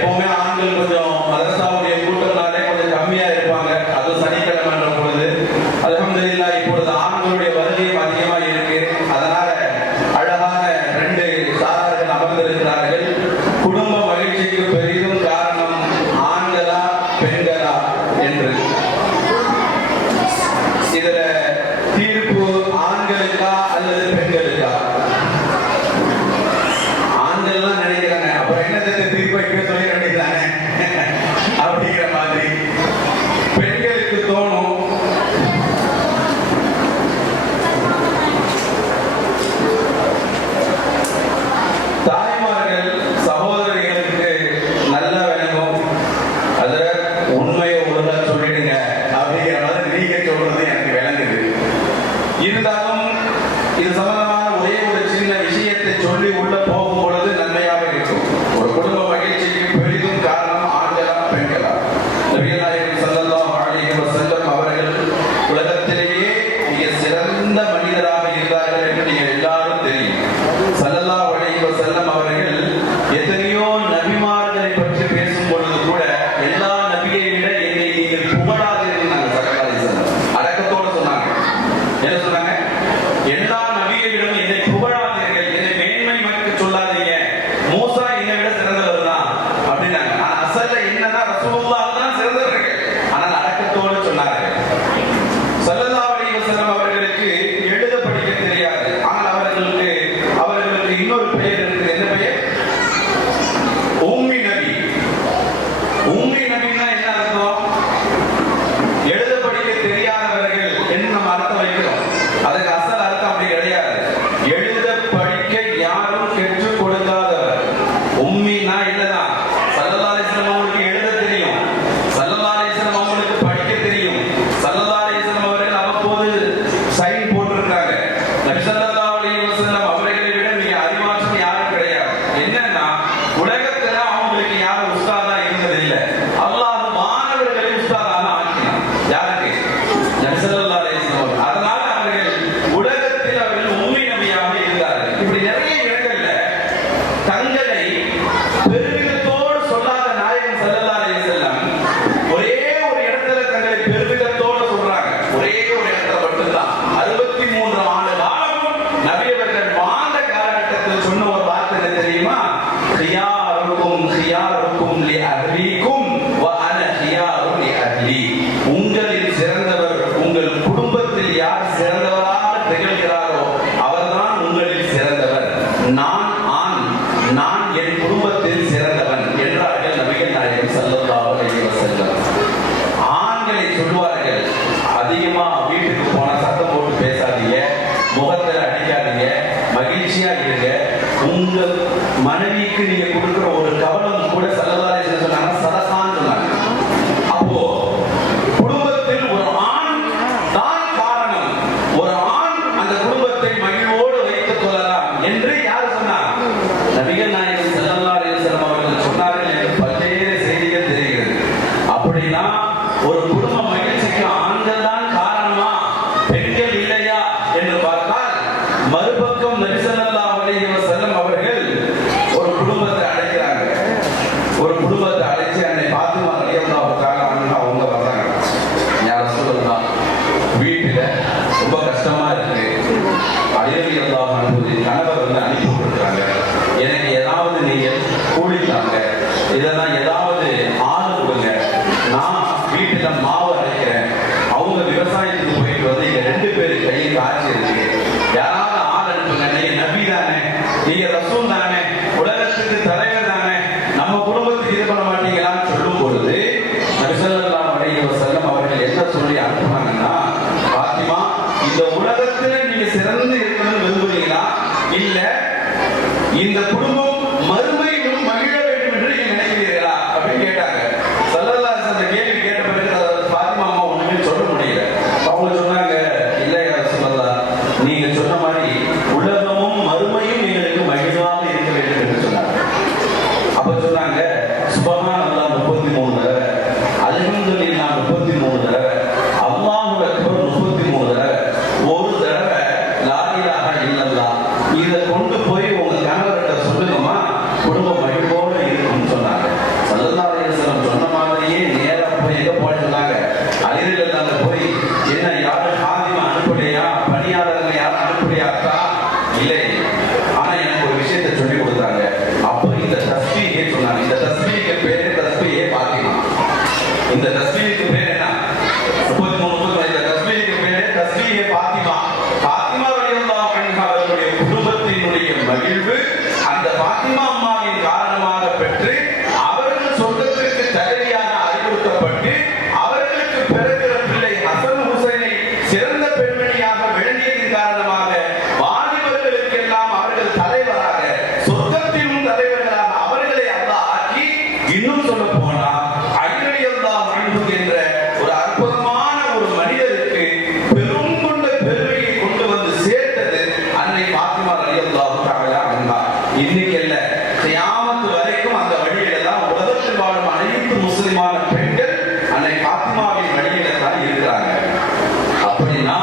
எப்பவுமே ஆண்கள் கொஞ்சம் மதரசாவுடைய கூட்டம்னாலே கொஞ்சம் கம்மியா இருப்பாங்க. அது சனிக்கிழமைன்ற பொழுது அல்ஹம்துலில்லாஹ் இப்பொழுது ஆண்களுடைய வருகையும் அதிகமா இருக்கு. அதனால அழகான 2 சாரார்கள் அமர்ந்திருக்கிறார்கள். குடும்ப மகிழ்ச்சிக்கு பெரிதும் காரணம் ஆண்களா பெண்களா என்று. இதுல தீர்ப்பு ஆண்களுக்கா அல்லது பெண்களுக்கா? ஆண்கள்லாம் நினைக்கிறாங்க அப்புறம் என்னத்தை தீர்ப்பை சொல்லி வேண்டியதானே அப்படிங்கிற மாதிரி பெண்களுக்கு தோணும். தாய்மார்கள் சகோதரிகளுக்கு நல்லா விளங்கும். அத உண்மையை ஒழுங்கா சொல்லிடுங்க அப்படிங்கிற மாதிரி நீங்க சொல்றது எனக்கு விளங்குது. இருந்தாலும் இது சம்பந்தமான ஒரே ஒரு சின்ன விஷயத்தை சொல்லி உள்ள போகும் பொழுது நன்மையாக இருக்கும். ஒரு குடும்ப மகிழ்ச்சிக்கு பெரிதும் காரணம் ஆண்களா பெண்களா? நபிகள் நாயகம் ஸல்லல்லாஹு அலைஹி வஸல்லம் அவர்கள் உலகத்திலேயே மிக சிறந்த மனிதராக இருந்தார்கள் என்று நீங்கள் எல்லாரும் தெரியும். ஸல்லல்லாஹு அலைஹி வஸல்லம் அவர்கள் எத்தனையோ நபிமார்களை பற்றி பேசும் பொழுது கூட எல்லா நபியை விட என்னை நீங்கள் புகழாதீர்கள் ஸல்லல்லாஹு அலைஹி வஸல்லம் அடக்கத்தோட சொன்னாங்க. என்ன சொன்னாங்க? எல்லா நபியைவிடம் என்னை புகழாதீர்கள், என்னை மேன்மை மட்டும் சொல்லாதீங்க. மூசா என்னை விட சிறந்தவர் தான் அப்படின்னாங்க. ஆனா அசல்ல என்னன்னா ரசூலுல்லாஹ் தான் சிறந்தவர்கள். ஆனால் அடக்கத்தோடு சொன்னார்கள். ஸல்லல்லாஹு அலைஹி வஸல்லம் அவர்களுக்கு எழுத படிக்க தெரியாது. ஆனால் அவர்களுக்கு இன்னொரு பெயர் இருக்குது. என்ன பெயர்? உம்மி நபி. உம்மி நபின்னா என்ன அர்த்தம்? எழுத படிக்க தெரியாதவர்கள் என்று நம்ம அர்த்தம் வைக்கிறோம். அதுக்கு அசல் அர்த்தம் அப்படி கிடையாது. எழுத படிக்க யாரும் கற்றுக் கொடுக்காதவர் உம்மினா இல்லதான். ஸல்லல்லாஹு அலைஹி வஸல்லம் அவங்களுக்கு எழுத தெரியும், ஸல்லல்லாஹு அலைஹி வஸல்லம் அவங்களுக்கு படிக்க தெரியும். ஸல்லல்லாஹு அலைஹி வஸல்லம் அவர்கள் அவ்வப்போது சைன் போட்டிருக்காங்க. நபி ஸல்லல்லாஹு அலைஹி வஸல்லம் அவர்களை விட மிக அறிவாற்றல் யாரும் கிடையாது. என்னன்னா உலகத்துல அவங்களுக்கு யாரும் உஸ்தாதா இருந்தது இல்லை. அல்லாஹ் மாணவர்களை உஸ்தாதாக ஆக்கினான். யாருக்கு? நபி ஸல்லல்லாஹு அலைஹி வஸல்லம். அதனால அவர்கள் உலகத்தில் அவர்கள் உண்மை நபியாக இருந்தார்கள். இப்படி நிறைய இடங்கள்ல தங்களை பெருமிதத்தோடு சொல்லாத நாயகம் ஸல்லல்லாஹு அலைஹி வஸல்லம் ஒரே ஒரு இடத்துல தங்களை பெருமிதத்தோடு சொல்றாங்க. ஒரே ஒரு இடத்துல மட்டும்தான் 63 ஆண்டு காலம் நபி அவர்கள் வாழ்ந்த காலகட்டத்தில் சொன்ன ஒரு வார்த்தை என்ன தெரியுமா? ஹியாருக்கும் ஹியாருக்கும் லி அஹ்லிக்கும் வ அன ஹியாரு லி அஹ்லி. உங்களில் சிறந்தவர் உங்கள் குடும்பத்தில் யார் சிறந்தவராக திகழ்கிறாரோ அவர்தான் உங்களில் சிறந்தவர். நான் ஆண், நான் என் குடும்பத்தில் சிறந்தவன் என்றார்கள் நபிகள் நாயகம் ஸல்லல்லாஹு அலைஹி வஸல்லம். ஆண்களை சொல்வார்கள், அதிகமா வீட்டுக்கு போனா சத்தம் போட்டு பேசாதீங்க, முகத்துல அடிக்காதீங்க, மகிழ்ச்சியா இருங்க. உங்க மனைவிக்கு நீங்க கொடுக்கிற ஒரு கவனம் கூட ஸல்லல்லாஹு அலைஹி வஸல்லம் சொன்னாங்க, சதகான்னு சொன்னாங்க. அப்போ குடும்பத்தில் ஒரு ஆண் தான் காரணம். ஒரு ஆண் அந்த குடும்பத்தை மகிழ்வோடு வைத்துக் கொள்ளலாம் என்று யார் சொன்னார்? நபிகள் நாயகம் ஸல்லல்லாஹு அலைஹி வஸல்லம் அவர்கள் சொன்னார்கள் என்று பல்வேறு செய்திகள் தெரிகிறது. அப்படின்னா ஒரு குடும்ப மகிழ்ச்சிக்கு ஆண்கள் தான் காரணமா, பெண்கள் இல்லையா என்று பார்த்தால் மறுபக்கம் நபி ஸல்லல்லாஹு அலைஹி வஸல்லம் அவர்கள் ஒரு குடும்பத்தை அழைக்கிறாங்க. ஒரு குடும்பத்தை அழைச்சு அன்னை பாத்திமா ரலியல்லாஹு தஆலா அன்ஹா அவங்க வர்றாங்க. யா ரசூலல்லாஹ், வீட்டுல ரொம்ப கஷ்டமா இருக்கு. அலி ரலியல்லாஹு அன்ஹு கணவர் அனுப்பி கொடுக்குறாங்க. எனக்கு ஏதாவது நீங்க கூலித்தாங்க, இதெல்லாம் ஏதாவது ஆள் கொடுங்க. நான் வீட்டுல மாவு அரைக்கிறேன், அவங்க விவசாயத்துக்கு போயிட்டு வந்து இங்க 2 பேரு கையில் காய்ச்சி இருக்கு, யாராவது ஆள் அனுப்புங்க. நீங்க நபி தானே, நீங்க ரசூல் தானே, உலகத்துக்கு தலைவர் தானே, நம்ம குடும்பத்துக்கு இது பண்ண மாட்டீங்களான்னு சொல்லும் பொழுது நபி ஸல்லல்லாஹு அலைஹி வஸல்லம் அவர்கள் என்ன சொல்லி அனுப்புனாங்கன்னா, பாத்திமா, இந்த உலகத்துல நீங்க சிறந்து இருக்கணும்னு விரும்புறீங்களா, இல்ல இந்த குடும்பம் மறுமையிலும் மகிழ வேண்டும் என்று நீங்க நினைக்கிறீர்களா அப்படின்னு கேட்டாங்க. ஸல்லல்லாஹு அலைஹி வஸல்லம் கேள்வி கேட்ட பிறகு பாத்திமா அம்மா ஒண்ணுமே சொல்ல முடியல. அவங்க சொன்னாங்க, இல்ல யா ரசூலல்லாஹ், நீங்க சொன்ன மாதிரி உலகமும் மறுமையும் எங்களுக்கு மகிழ்வாக இருக்க வேண்டும் என்று சொன்னாங்க. அப்ப சொன்னாங்க, சுப்ஹானல்லாஹ் 33 தடவை, அல்ஹம்துலில்லாஹ் 33 தடவை, அல்லாஹு அக்பர் 33 தடவை, ஒரு தடவை லா இலாஹ இல்லல்லாஹ். இதை கொண்டு போய் உங்க கணவர்கிட்ட சொல்லுங்கம்மா, குடும்ப மகிழ்வோடு இருக்கும்னு சொன்னாங்க. தஸ்பீஹுக்கு பேரு தஸ்பீஹே ஃபாத்திமா. இந்த தஸ்பீஹுக்கு பேர் என்ன? 33 இந்த தஸ்பீஹுக்கு பேரு தஸ்பீஹே ஃபாத்திமா. ஃபாத்திமா ரலியல்லாஹு அன்ஹா அவர்களுடைய குடும்பத்தினுடைய மகிழ்வு அந்த ஃபாத்திமா அம்மாவின் காரணமாக பெற்று அவர்கள் சொர்க்கத்திற்கு தலைவியாக அறிவுறுத்தப்பட்டு அவர்களுக்கு பிறக்கிற பிள்ளை ஹசன் ஹுசைனை சிறந்த பெண்மணியாக விளங்கியதன் காரணமாக வாலிபர்களுக்கெல்லாம் அவர்கள் தலைவராக சொர்க்கத்திலும் தலைவர்களாக அவர்களை அல்லாஹ் ஆக்கி, இன்னும் சொல்ல போனா அலி ரலியல்லாஹு அன்ஹு என்ற ஒரு அற்புதமான ஒரு மனிதருக்கு பெரும் கொண்ட பெருமையை கொண்டு வந்து சேர்த்தது அன்னை ஃபாத்திமா ரலியல்லாஹு தஆலா அன்ஹா. இன்னைக்கு இல்ல, கியாமத் வரைக்கும் அந்த வழியில தான் உலகத்தில் வாழும் அனைத்து முஸ்லிமான பெண்கள் அன்னை ஃபாத்திமாவின் வழியில தான் இருக்கிறாங்க. அப்படின்னா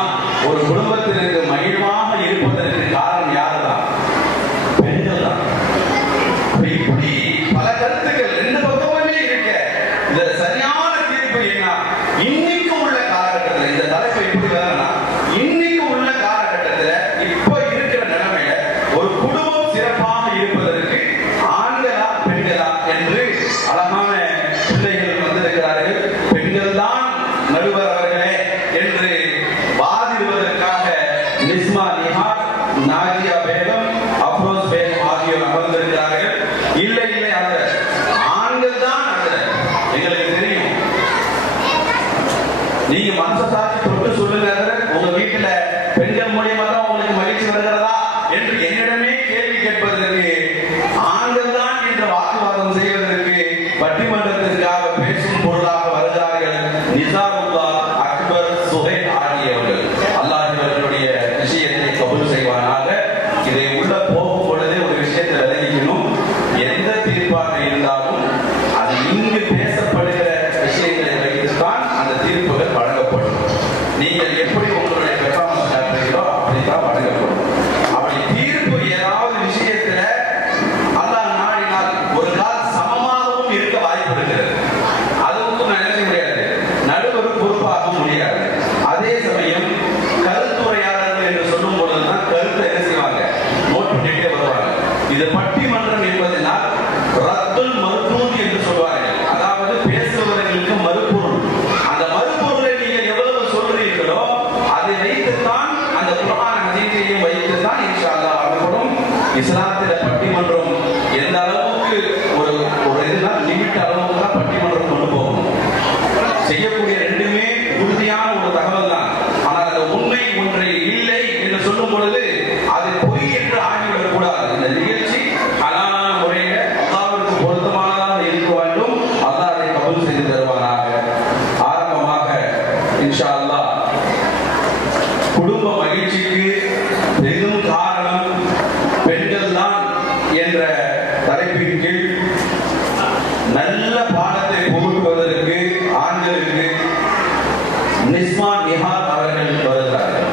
ஒரு குடும்பத்திற்கு மகிழ்வாக இருப்பதற்கு காரணம் யாருதான்? பெண்கள் தான். இப்படி பல கருத்துக்கள் ரெண்டு பக்கமுமே இருக்க. இந்த சரியான தீர்ப்பு என்ன? இன்னைக்கு உள்ள காலகட்டத்தில் இந்த தலைப்பை எப்படி வேணும்னா, இன்னைக்கு உள்ள காலகட்டத்தில் இப்ப இருக்கிற நிலைமையில ஒரு குடும்பம் சிறப்பாக இருப்பதற்கு ஆண்களா பெண்களா என்று அழகான பிள்ளைகள் வந்திருக்கிறார்கள். பெண்கள் தான் நடுவர் அவர்களே என்று வாதிடுவதற்காக நிஸ்மா நிஹார், நாஜியா பேகம், அப்ரோஸ் பேகம் ஆகியோர் அமர்ந்திருக்கிறார்கள். இல்லை இல்லை, அந்த ஆண்கள் தான் எங்களுக்கு தெரியும். நீங்க மனசை சாட்சி தொட்டு சொல்லுங்க, உங்க வீட்டுல பெண்கள் மூலியமா தான் உங்களுக்கு மகிழ்ச்சி வருகிறதா என்று என்னிடமே கேள்வி கேட்பதற்கு, ஆண்கள் தான் என்ற வாக்குவாதம் செய்வதற்கு பட்டிமன்றத்திற்காக பேசும் பொருளாக வருகிறார்கள் நிசாருல்லா, அக்பர், சுஹைல் ஆகியவர்கள். அல்லாஹ் இவர்களுடைய விஷயத்தை கபூல் செய்வானாக. இதை உள்ள போகும் பொழுதே ஒரு விஷயத்தை விளங்கிக்கணும். எந்த தீர்ப்பாக இருந்தாலும் அது இங்கு பேசப்படுகிற விஷயங்களை வைத்துத்தான் அந்த தீர்ப்புகள் வழங்கப்படும். நீங்கள் எப்படி உங்களுடைய பெர்ஃபார்மன்ஸ் காட்டுறீங்களோ அப்படித்தான் வழங்கப்படும். அப்படி தீர்ப்பு ஏதாவது விஷயத்துல அல்லாஹ் நாடினால் ஒரு கால் சமமாகவும் இருக்க வாய்ப்பு இருக்கிறது. அதுவும் நினைக்க முடியாது, நடுவர் பொறுப்பாக முடியாது. அதே சமயம் கருத்துரையாளர்கள் என்று சொல்லும் பொழுதுதான் கருத்தை என்ன செய்வாங்க, நோட் பண்ணிட்டே வருவாங்க. இது பட்டிமன்றம் என்பதனால் ரத்துல் மர்தூத் என்று சொல்வார்கள். அதாவது பேசுபவர்களுக்கு மறுபொருள். அந்த மறுபொருளை நீங்கள் எவ்வளவு சொல்றீர்களோ அதை வைத்துத்தான், அந்த குர்ஆன் ஹதீஸையும் வைத்துத்தான் இன்ஷா அல்லாஹ் வழங்கப்படும். இஸ்லாத்தில பட்டிமன்றம் எந்த அளவுக்கு ஒரு இதுதான் லிமிட் அளவுக்கு தான் பட்டிமன்றம் கொண்டு போகணும். செய்யக்கூடிய ரெண்டுமே உறுதியான ஒரு தகவல் தான். ஆனால் அந்த உண்மை ஒன்றை இல்லை என்று சொல்லும் பொழுது அது பொய் என்று ஆகிவிடக் கூடாது. இந்த நிகழ்ச்சி ஹலாலான முறையில் அல்லாஹ்விற்கு பொருத்தமானதாக இருக்க வேண்டும். அல்லாஹ் அதை கபூல் செய்து தருவானாக. ஆரம்பமாக இன்ஷா அல்லாஹ் குடும்ப மகிழ்ச்சிக்கு பெரும் காரணம் பெண்கள் தான் என்ற தலைப்பின் கீழ் நல்ல பாடத்தை புகுத்துவதற்கு ஆண்களுக்கு நிஸ்மா நிஹார் அவர்கள் வருகிறார்கள்.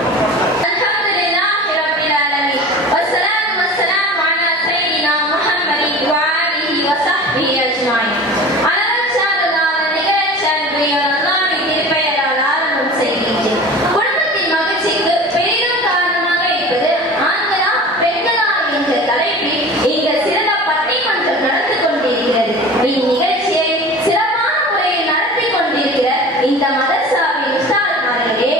இந்த மதரசாவின் உஸ்தாத்மார்களே,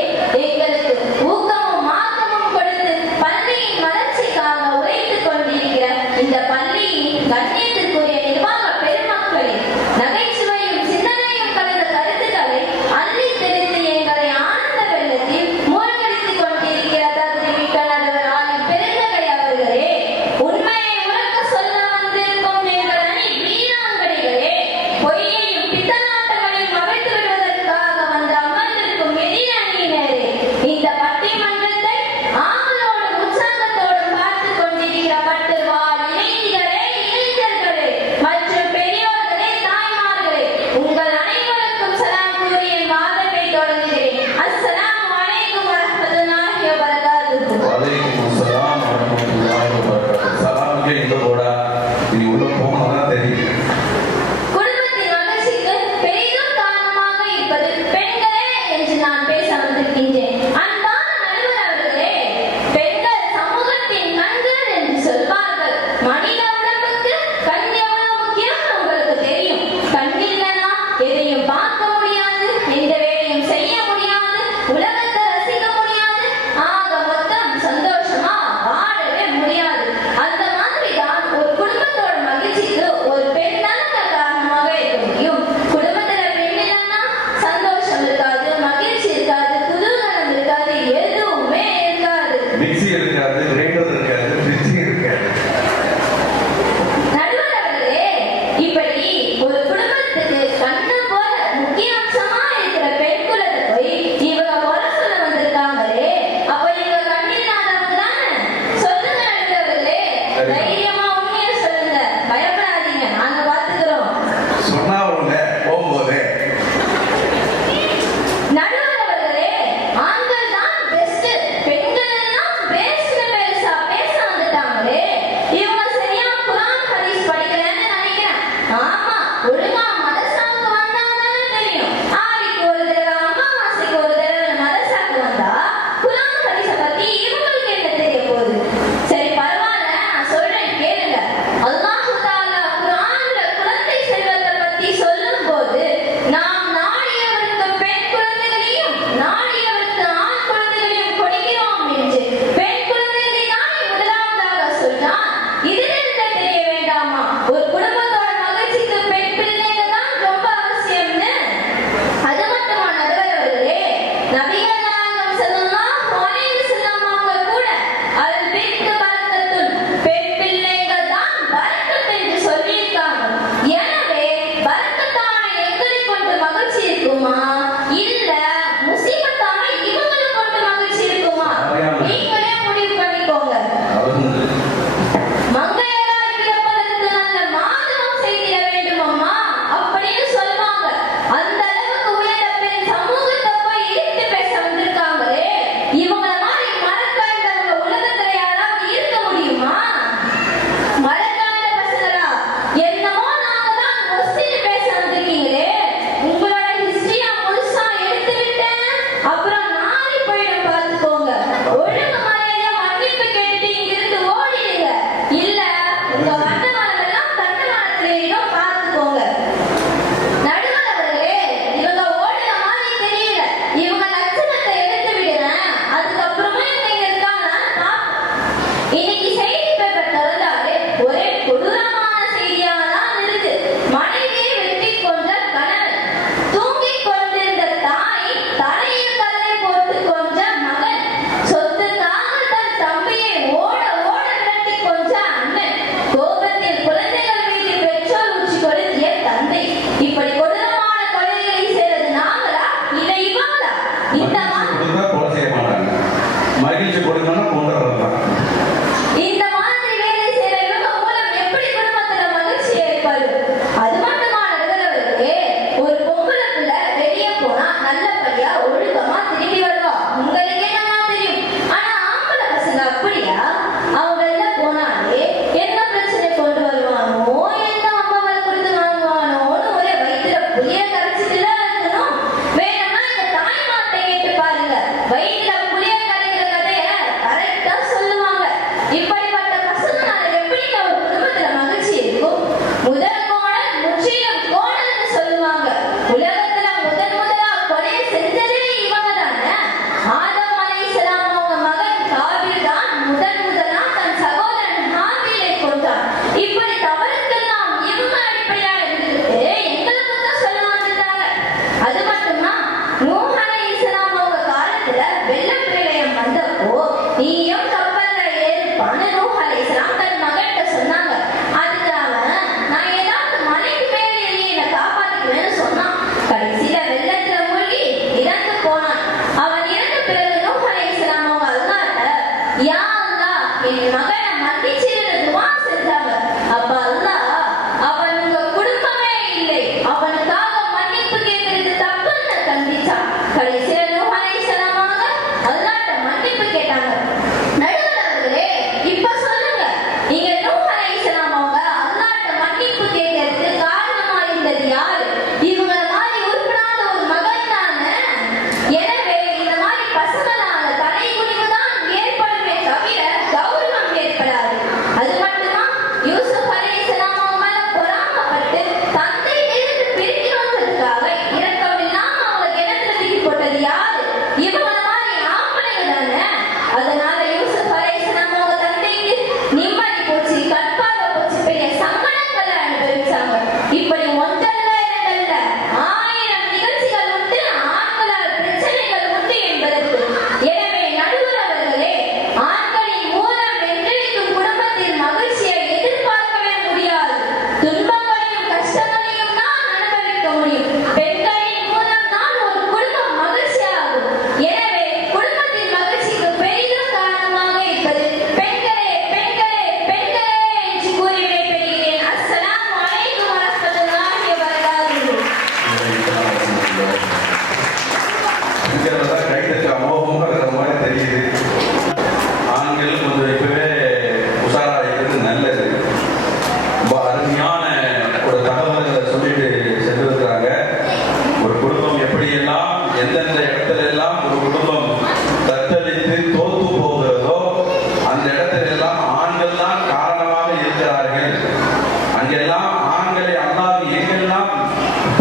எங்களுக்கு ஊக்கமும் மார்க்கமும் கொடுத்து பள்ளியின் வளர்ச்சிக்காக உழைத்துக் கொண்டிருக்கிற இந்த பள்ளியின் கண்ணியத்திற்குரிய நிர்வாக பெருமக்களின் நகைச்சுவையும் சிந்தனையும் கலந்த கருத்துக்களை அள்ளி தெரிந்து எங்களை ஆனந்த வெள்ளத்தில் மூழ்கடித்துக் கொண்டிருக்கிற தகுதிமிக்க நடுவர் ஆகிய பெருந்தகை அவர்களே, உண்மையை உறக்க சொல்ல வந்திருக்கும் எங்கள் அணி வீராங்கனைகளே, ஒழுங்கா மதரசாவுக்கு வந்தாதானே தெரியும். ஆடிக்கு ஒரு தடவை, அமாவாசைக்கு ஒரு தடவை மதரசாவுக்கு வந்தா குர்ஆன் ஹதீஸை பத்தி இவங்களுக்கு என்ன தெரிய போகுது? சரி பரவாயில்ல, நான் சொல்றேன் கேளுங்க. அல்லாஹ் தஆலா குர்ஆன்ல குழந்தை செல்வத்தை பத்தி சொல்லும்போது நாம் நாடியவருக்கு பெண் குழந்தைகளையும் நாடியவருக்கு ஆண் குழந்தைகளையும் கொடுக்கிறோம் என்று பெண் குழந்தைகளை தானே முதலாவதாக சொன்னார். இதிலிருந்து தெரிய வேண்டாமா, ஒரு குடும்பத்தோட மகிழ்ச்சிக்கு பெண் பிள்ளைங்க தான் ரொம்ப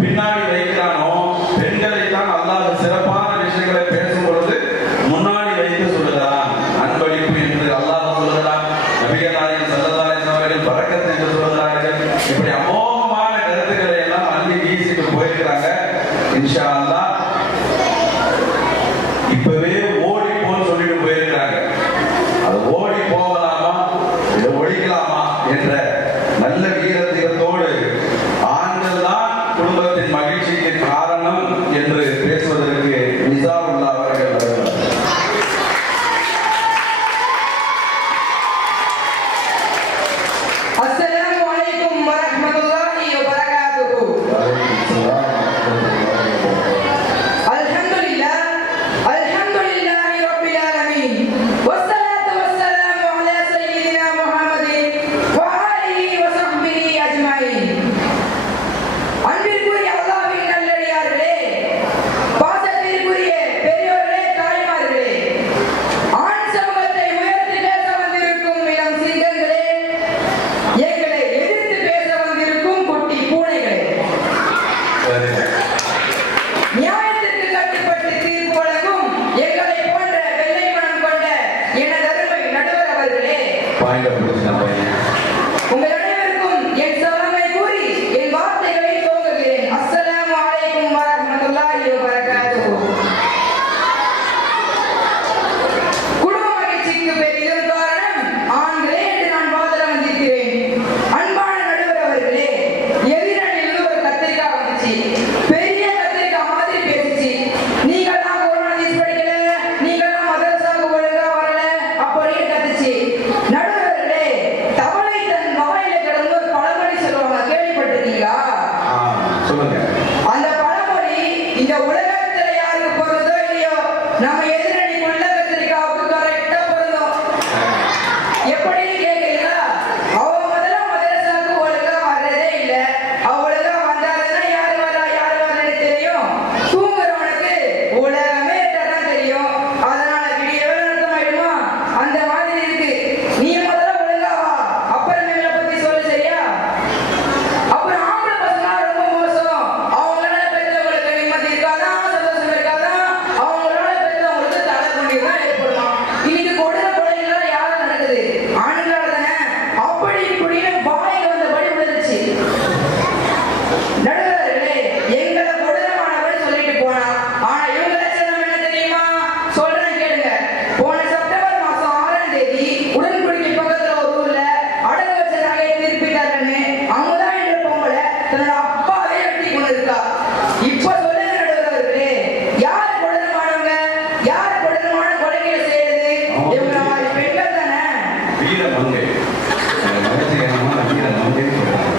பின்னாடி வைக்கிறானோ, பெண்களை தான் அல்லாஹ் சிறப்பான விஷயங்களை பேசும் பொழுது முன்னாடி வைத்து சொல்லுகிறான். அன்பளிப்பு என்று அல்லாஹ் சொல்லுகிறான். நபிகள் நாயகம் ஸல்லல்லாஹு அலைஹி வஸல்லம் அவர்கள் பரக்கத் என்று சொல்லுகிறார்கள். இப்படி அமோகமான கருத்துக்களை எல்லாம் அள்ளி வீசிட்டு போயிருக்கிறாங்க. இன்ஷா அல்லாஹ் இப்பவே ஓடி போன்னு சொல்லிட்டு போயிருக்கிறாங்க. அது ஓடி போகலாமா, இதை ஒழிக்கலாமா என்ற நல்ல வீரத்தோடு ஆண்கள் தான் குடும்பத்தின் மகிழ்ச்சிக்கு காரணம் என்று பேசுவதற்கு நிசாமுல்லா அவர்கள் வருகிறார். அஸ்ஸலாமு அலைக்கும் வரஹ்மத்துல்லாஹி வபரகாத்துஹு. அல்ஹம்துலில்லாஹ் அல்ஹம்துலில்லாஹி ரப்பில் ஆலமீன். வஸ்ஸலாத்து வஸ்ஸலாமு அலா சய்யிதினா முஹம்மதின் வ ஆலிஹி வ ஸஹ்பிஹி அஜ்மஈன். அன்பிற்குரிய அல்லாஹ்வின் நல்லடியார்களே, பாசத்திற்குரிய பெரியோர்களே, தாய்மார்களே, ஆண் சமூகத்தை உயர்த்தி பேச வந்திருக்கும் இளம் சிங்கங்களே, எங்களை எதிர்த்து பேச வந்திருக்கும் குட்டி பூனைகளே, நியாயத்திற்கு கட்டுப்பட்டு தீர்ப்பு வழங்கும் எங்களை போன்ற வெள்ளை மனம் கொண்ட எனது அருமை நடுவர் அவர்களே, உங்கள் அனைவருக்கும் என் சலாமை கூறி என் வார்த்தைகளை துவங்குகிறேன். அஸ்ஸலாமு அலைக்கும் வரஹ்மத்துல்லாஹி வபரகாத்துஹு. குடும்ப மகிழ்ச்சிக்கு பெரிதும் காரணம் ஆண்களே என்று நான் வாதிட வந்திருக்கிறேன். அன்பான நடுவர் அவர்களே, எதிரணியில் ஒரு கத்திரிக்காய் வந்துச்சு. பெரிய கத்திரிக்காய் மாதிரி பேசிச்சு. நீங்கள்லாம் குர்ஆன் படிக்கல, நீங்கள்லாம் மதரசாவுக்கு ஒழுங்கா வரல அப்படின்னு கத்துச்சு. நடுவர் அவர்களே, தவளை தன் வாயில கிடந்து ஒரு பழமொழி சொல்லுவாங்க, கேள்விப்பட்டிருக்கீங்களா? சொல்லுங்க. அந்த பழமொழி இந்த உலகத்துல யாருக்கு பொருந்தோ இல்லையோ, நம்ம எதிரணிக்குள்ள கத்திரிக்காவுக்கு கரெக்டா பொருந்தும். எப்படின்னு கேட்கிறீங்களா? அவங்க முதல்ல மதரசாவுக்கு ஒழுங்கா வர்றதே இல்ல. ஒழுங்கா வந்தாருன்னா யாரு வரலன்னு தெரியும். தூங்குறவனுக்கு உலகமே தான் தெரியும். அதனால விடிய வேலை நடத்தமாயிடுமா? அந்த மாதிரி இருக்கு. நீ முதல்ல ஒழுங்கா வா, அப்புறம் மேல பத்தி சொல்லு, சரியா? அப்புறம் ஆம்பளை பசங்க ரொம்ப மோசம். அவங்களால பெற்றவங்களுக்கு நிம்மதி இருக்காதான், சந்தோஷம் இருக்காதான். அவங்களால பெற்றவங்களுக்கு தலை கொண்டிதான் ஏற்படுமா. இன்னைக்கு கொடுமை கொலைகள்லாம் யாரும் நடக்குது? ஆண்களால தானே. அப்படி இப்படின்னு வாய்க்கு வந்தபடி விழுந்துச்சு. நடுவர்களே, எங்களை கொடூரமானவன் சொல்லிட்டு போனா, ஆனா இவங்க லட்சணம் என்ன தெரியுமா? சொல்றேன் கேளுங்க. போன செப்டம்பர் மாசம் 6ஆம் தேதி உடன்குடிக்கு பக்கத்துல ஒரு ஊர்ல அடகு வச்ச நகையை திருப்பிட்டாருன்னு அமுதா என்ற பொம்பளை தன்னோட அப்பாவே வெட்டி கொண்டு இருக்கா. இப்ப சொல்லுங்க நடுவர்களே, யார் கொடூரமானவங்க? யார் கொடூரமான கொலைகளை செய்யறது? இவங்க மாதிரி பெண்கள் தானே. வீர மங்கை மகிழ்ச்சிகரமான வீர மங்கைன்னு சொல்றாங்க.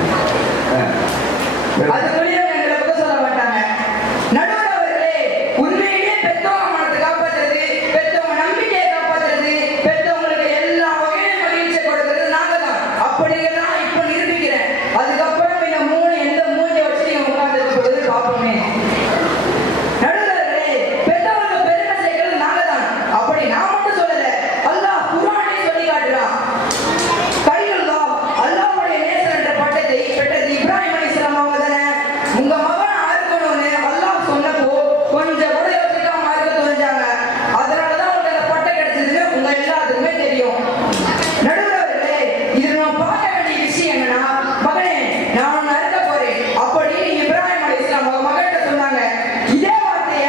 அதுக்குள்ளேயே எங்களை பத்தி சொல்ல மாட்டாங்க. நடுவர் அவர்களே, உண்மையிலேயே பெத்தவங்க மனத்தை காப்பாத்துறது, பெத்தவங்க நம்பிக்கையை காப்பாத்துறது, பெத்தவங்களுக்கு எல்லா வகையிலும் மகிழ்ச்சியை கொடுக்கிறது நாங்க தான். அப்படிங்கிறதான் இப்ப நிரூபிக்கிறேன். அதுக்கப்புறம் இந்த எந்த மூஞ்சை வச்சு நீங்க உட்கார்ந்து பொழுது பார்ப்போமே. நடுவர்களே, பெத்தவங்களுக்கு பெருமை சேர்க்கிறது நாங்க தான். அப்படி நான் மட்டும் சொல்லல, அல்லாஹ் குர்ஆனை சொல்லி காட்டுறான். கலிலுல்லாஹ், அல்லாஹ்வுடைய நேசர் என்ற பட்டத்தை பெற்றது இப்ராஹிம் அலைஹிஸ்ஸலாம் அவங்க தானே. உங்க மகனை அறுக்கணும்னு அல்லாஹ் சொன்னப்போ கொஞ்சம் கூட யோசிக்காம அறுக்க தோணிச்சாங்க. அதனாலதான் உங்களுக்கு அந்த பட்டம் கிடைச்சதுன்னு உங்க எல்லாத்துக்குமே தெரியும். நடுவர்களே, இது நம்ம பார்க்க வேண்டிய விஷயம் என்னன்னா, மகனே நான் உன்னை அறுக்க போறேன் அப்படின்னு இப்ராஹிம் அலைஹிஸ்ஸலாம் அவங்க மகன்கிட்ட சொன்னாங்க. இதே வார்த்தைய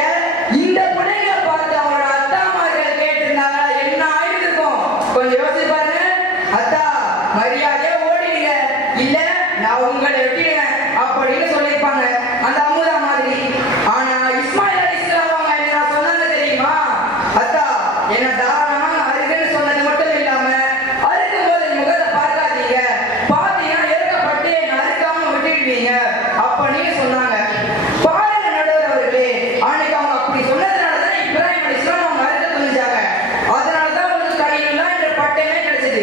இந்த பிள்ளைகளை பார்த்து அவங்களோட அத்தாமார்கள் கேட்டிருந்தாங்க, என்ன ஆயிருக்கும்? கொஞ்சம் யோசிச்சு பாருங்க. அத்தா, மரியாதையா ஓடிடுங்க, இல்ல நான் உங்களை வெட்டிடுவேன் அப்படின்னு சொல்லியிருப்பாங்க, அந்த அமுதா மாதிரி. ஆனா இஸ்மாயில் அலைஹிஸ்ஸலாம் அவங்க என்ன சொன்னாங்க தெரியுமா? அத்தா, என்ன தாராளமா அருகன்னு சொன்னது மட்டும் இல்லாம, அறுக்கும் போது என் முகத்தை பார்க்காதீங்க, பார்த்தீங்கன்னா இறக்கப்பட்டு என்ன அறுக்காம விட்டுடுவீங்க அப்படின்னு சொன்னாங்க. பாருங்க நடுவர் அவர்களே, அன்னைக்கு அவங்க அப்படி சொன்னதுனாலதான் இப்ராஹிம் அலைஹிஸ்ஸலாம் அவங்க அறுக்க துணிஞ்சாங்க. அதனாலதான் உங்களுக்கு கலிலுல்லாஹ் என்ற பட்டமே கிடைச்சது.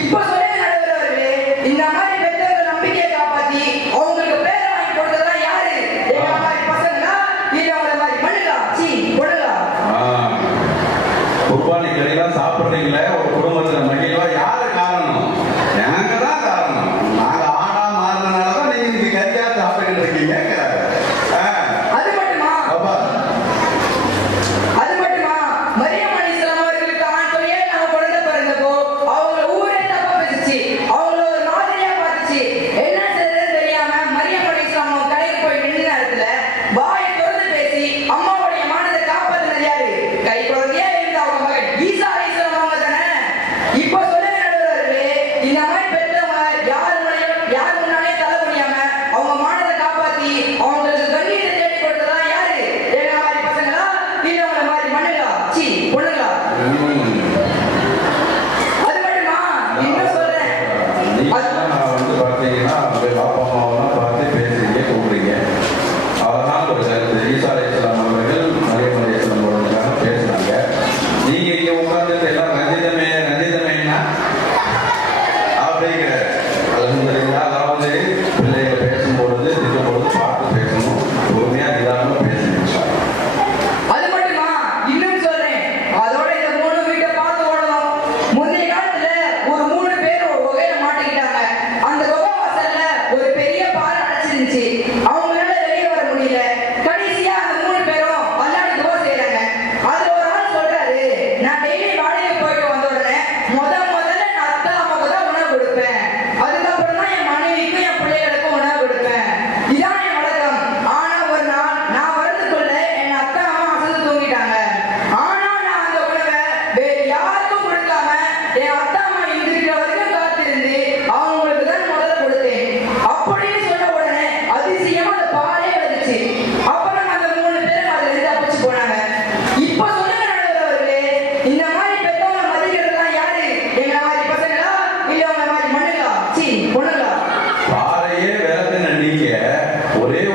இப்ப சொல்லுங்க நடுவர் அவர்களே, இந்த மாதிரி பெற்றவங்க நம்பிக்கையை காப்பாத்தி அவங்களுக்கு பேரை வாங்கி கொடுத்ததெல்லாம் யாரு? எங்க மாதிரி பசங்களா, இல்ல அவங்கள மாதிரி மண்ணுக்கா? சீ, பொண்ணுங்களா? குர்பானிக்கெல்லாம் சாப்பிடுறீங்களே, ஒரு குடும்பத்துல மகிழ்வா யாரு காரணம்? நாங்க தான் காரணம். நாங்க ஆடா மாறினாலதான் நீங்க இன்னைக்கு கறியா சாப்பிட்டு இருக்கீங்க.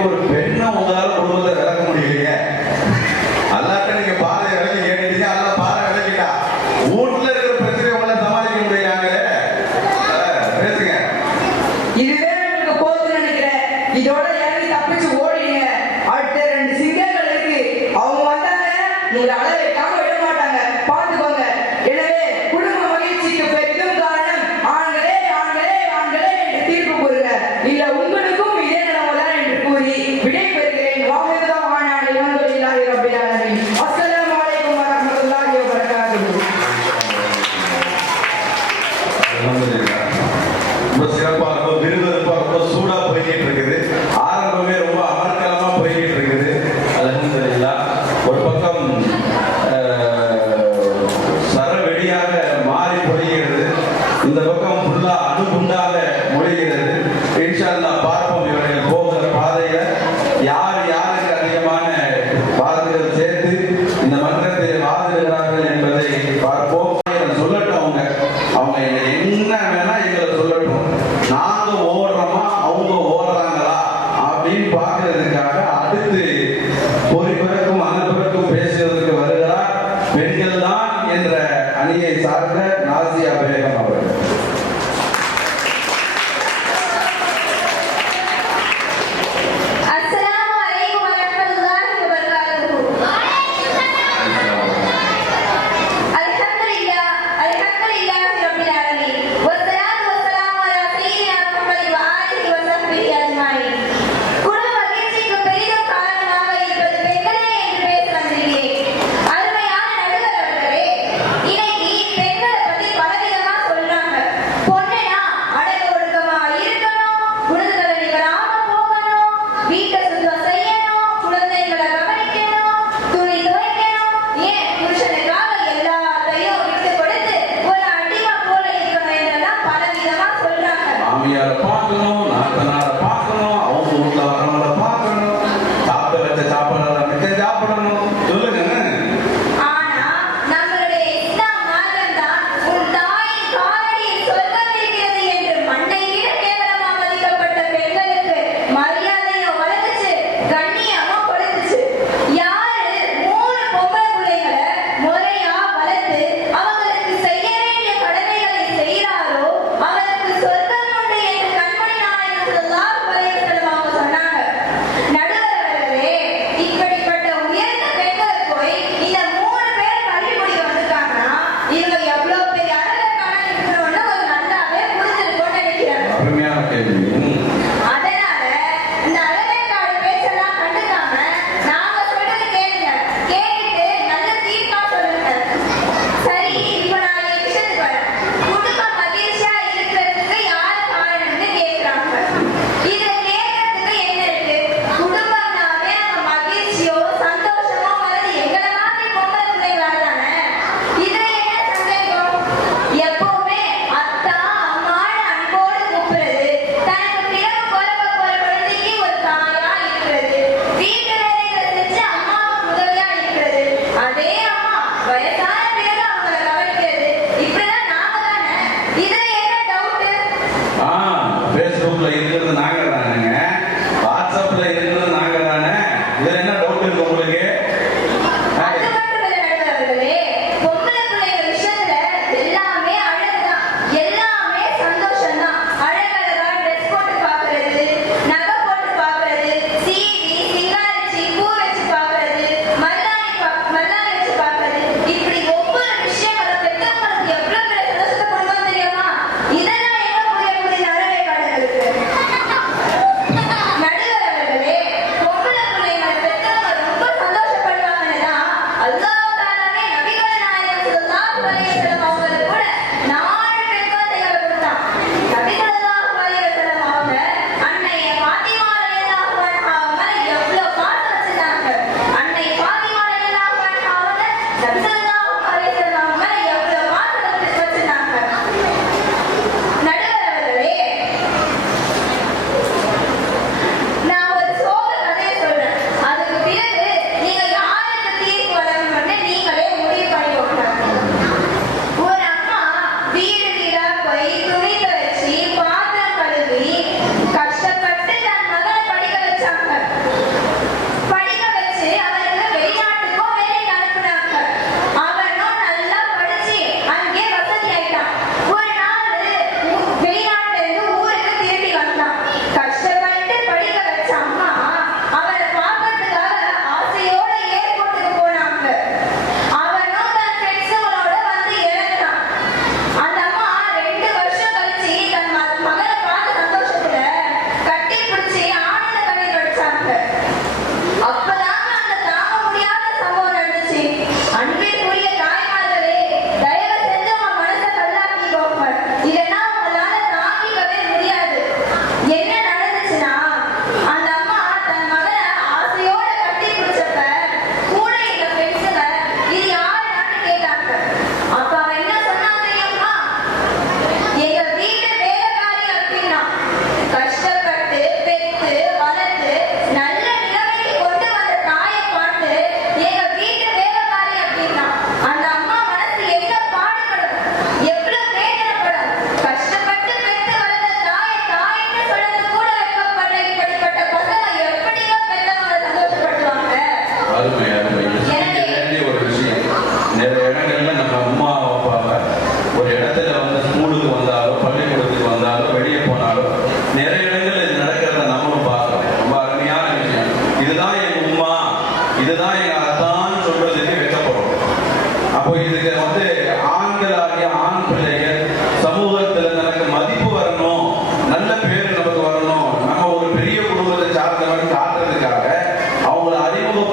ஒரு பெண்ணை உங்களால குடும்பத்தை விளக்க முடியலையே. அல்லாட்ட நீங்க பாதை விளக்கி கேட்டீங்க, அல்ல பாதை விளக்கிட்டா வீட்டுல இருக்கிற பிரச்சனை உங்களை சமாளிக்க முடியாங்களே. பேசுங்க. இதுவே உங்களுக்கு போதும்னு நினைக்கிறேன். இதோட இறங்கி தப்பிச்சு ஓடிங்க. அடுத்த 2 சிங்கங்கள் இருக்கு. அவங்க வந்தாங்க உங்களை அள வைக்காம விட மாட்டாங்க. பார்த்துக்கோங்க. எனவே குடும்ப மகிழ்ச்சிக்கு பெரிதும் காரணம் ஆண்களே ஆண்களே ஆண்களே என்று தீர்ப்பு கூறுங்க. இல்ல உங்களுக்கும் இதே நிலைமைதான் என்று கூறி விடை பெறுகிறேன். வாஹிதுல்லாஹ் வானானி அல்ஹம்துலில்லாஹி ரப்பில் ஆலமீன். அஸ்ஸலாமு அலைக்கும் வரஹ்மத்துல்லாஹி வபரகாத்துஹு. ரொம்ப சிறப்பா, ரொம்ப விறுவிறுப்பா, ரொம்ப சூடா போய்கிட்டு இருக்குது. ஆரம்பமே ரொம்ப அமர்க்கலமா போய்கிட்டு இருக்குது. அல்ஹம்துலில்லாஹ். ஒரு பக்கம் சரவெடியாக மாறி பொழிகிறது, இந்த பக்கம் ஃபுல்லா அணுகுண்டாக மொழிகிறது. இன்ஷா அல்லாஹ் பார்ப்போம் இவர்கள் போகிற பாதையில யார் யாருக்கு அதிகமான வாக்குகள் சேர்த்து இந்த மன்றத்தில் வாதிடுகிறார்கள் என்பதை பார்ப்போம். சொல்லட்டும், அவங்க என்ன வேணா எங்களை சொல்லட்டும். நாங்க ஓடுறோமா அவங்க ஓடுறாங்களா அப்படின்னு பார்க்கறதுக்காக அடுத்து பொறிப்பிறக்கும் அனுப்பிறக்கும் பேசுவதற்கு வருகிறார் பெண்கள் தான் என்ற அணியை சார்ந்த நாசியா பேகம் அவர்கள். அஸ்ஸலாமு அலைக்கும் வரஹ்மத்துல்லாஹி வபரகாத்துஹு. அல்ஹம்துலில்லாஹி ரப்பில் ஆலமீன். வஸ்ஸலாத்து வஸ்ஸலாமு அலா சய்யிதினா முஹம்மதின் வ ஆலிஹி வ ஸஹ்பிஹி அஜ்மாயின். குடும்ப மகிழ்ச்சிக்கு பெரிதும் காரணம்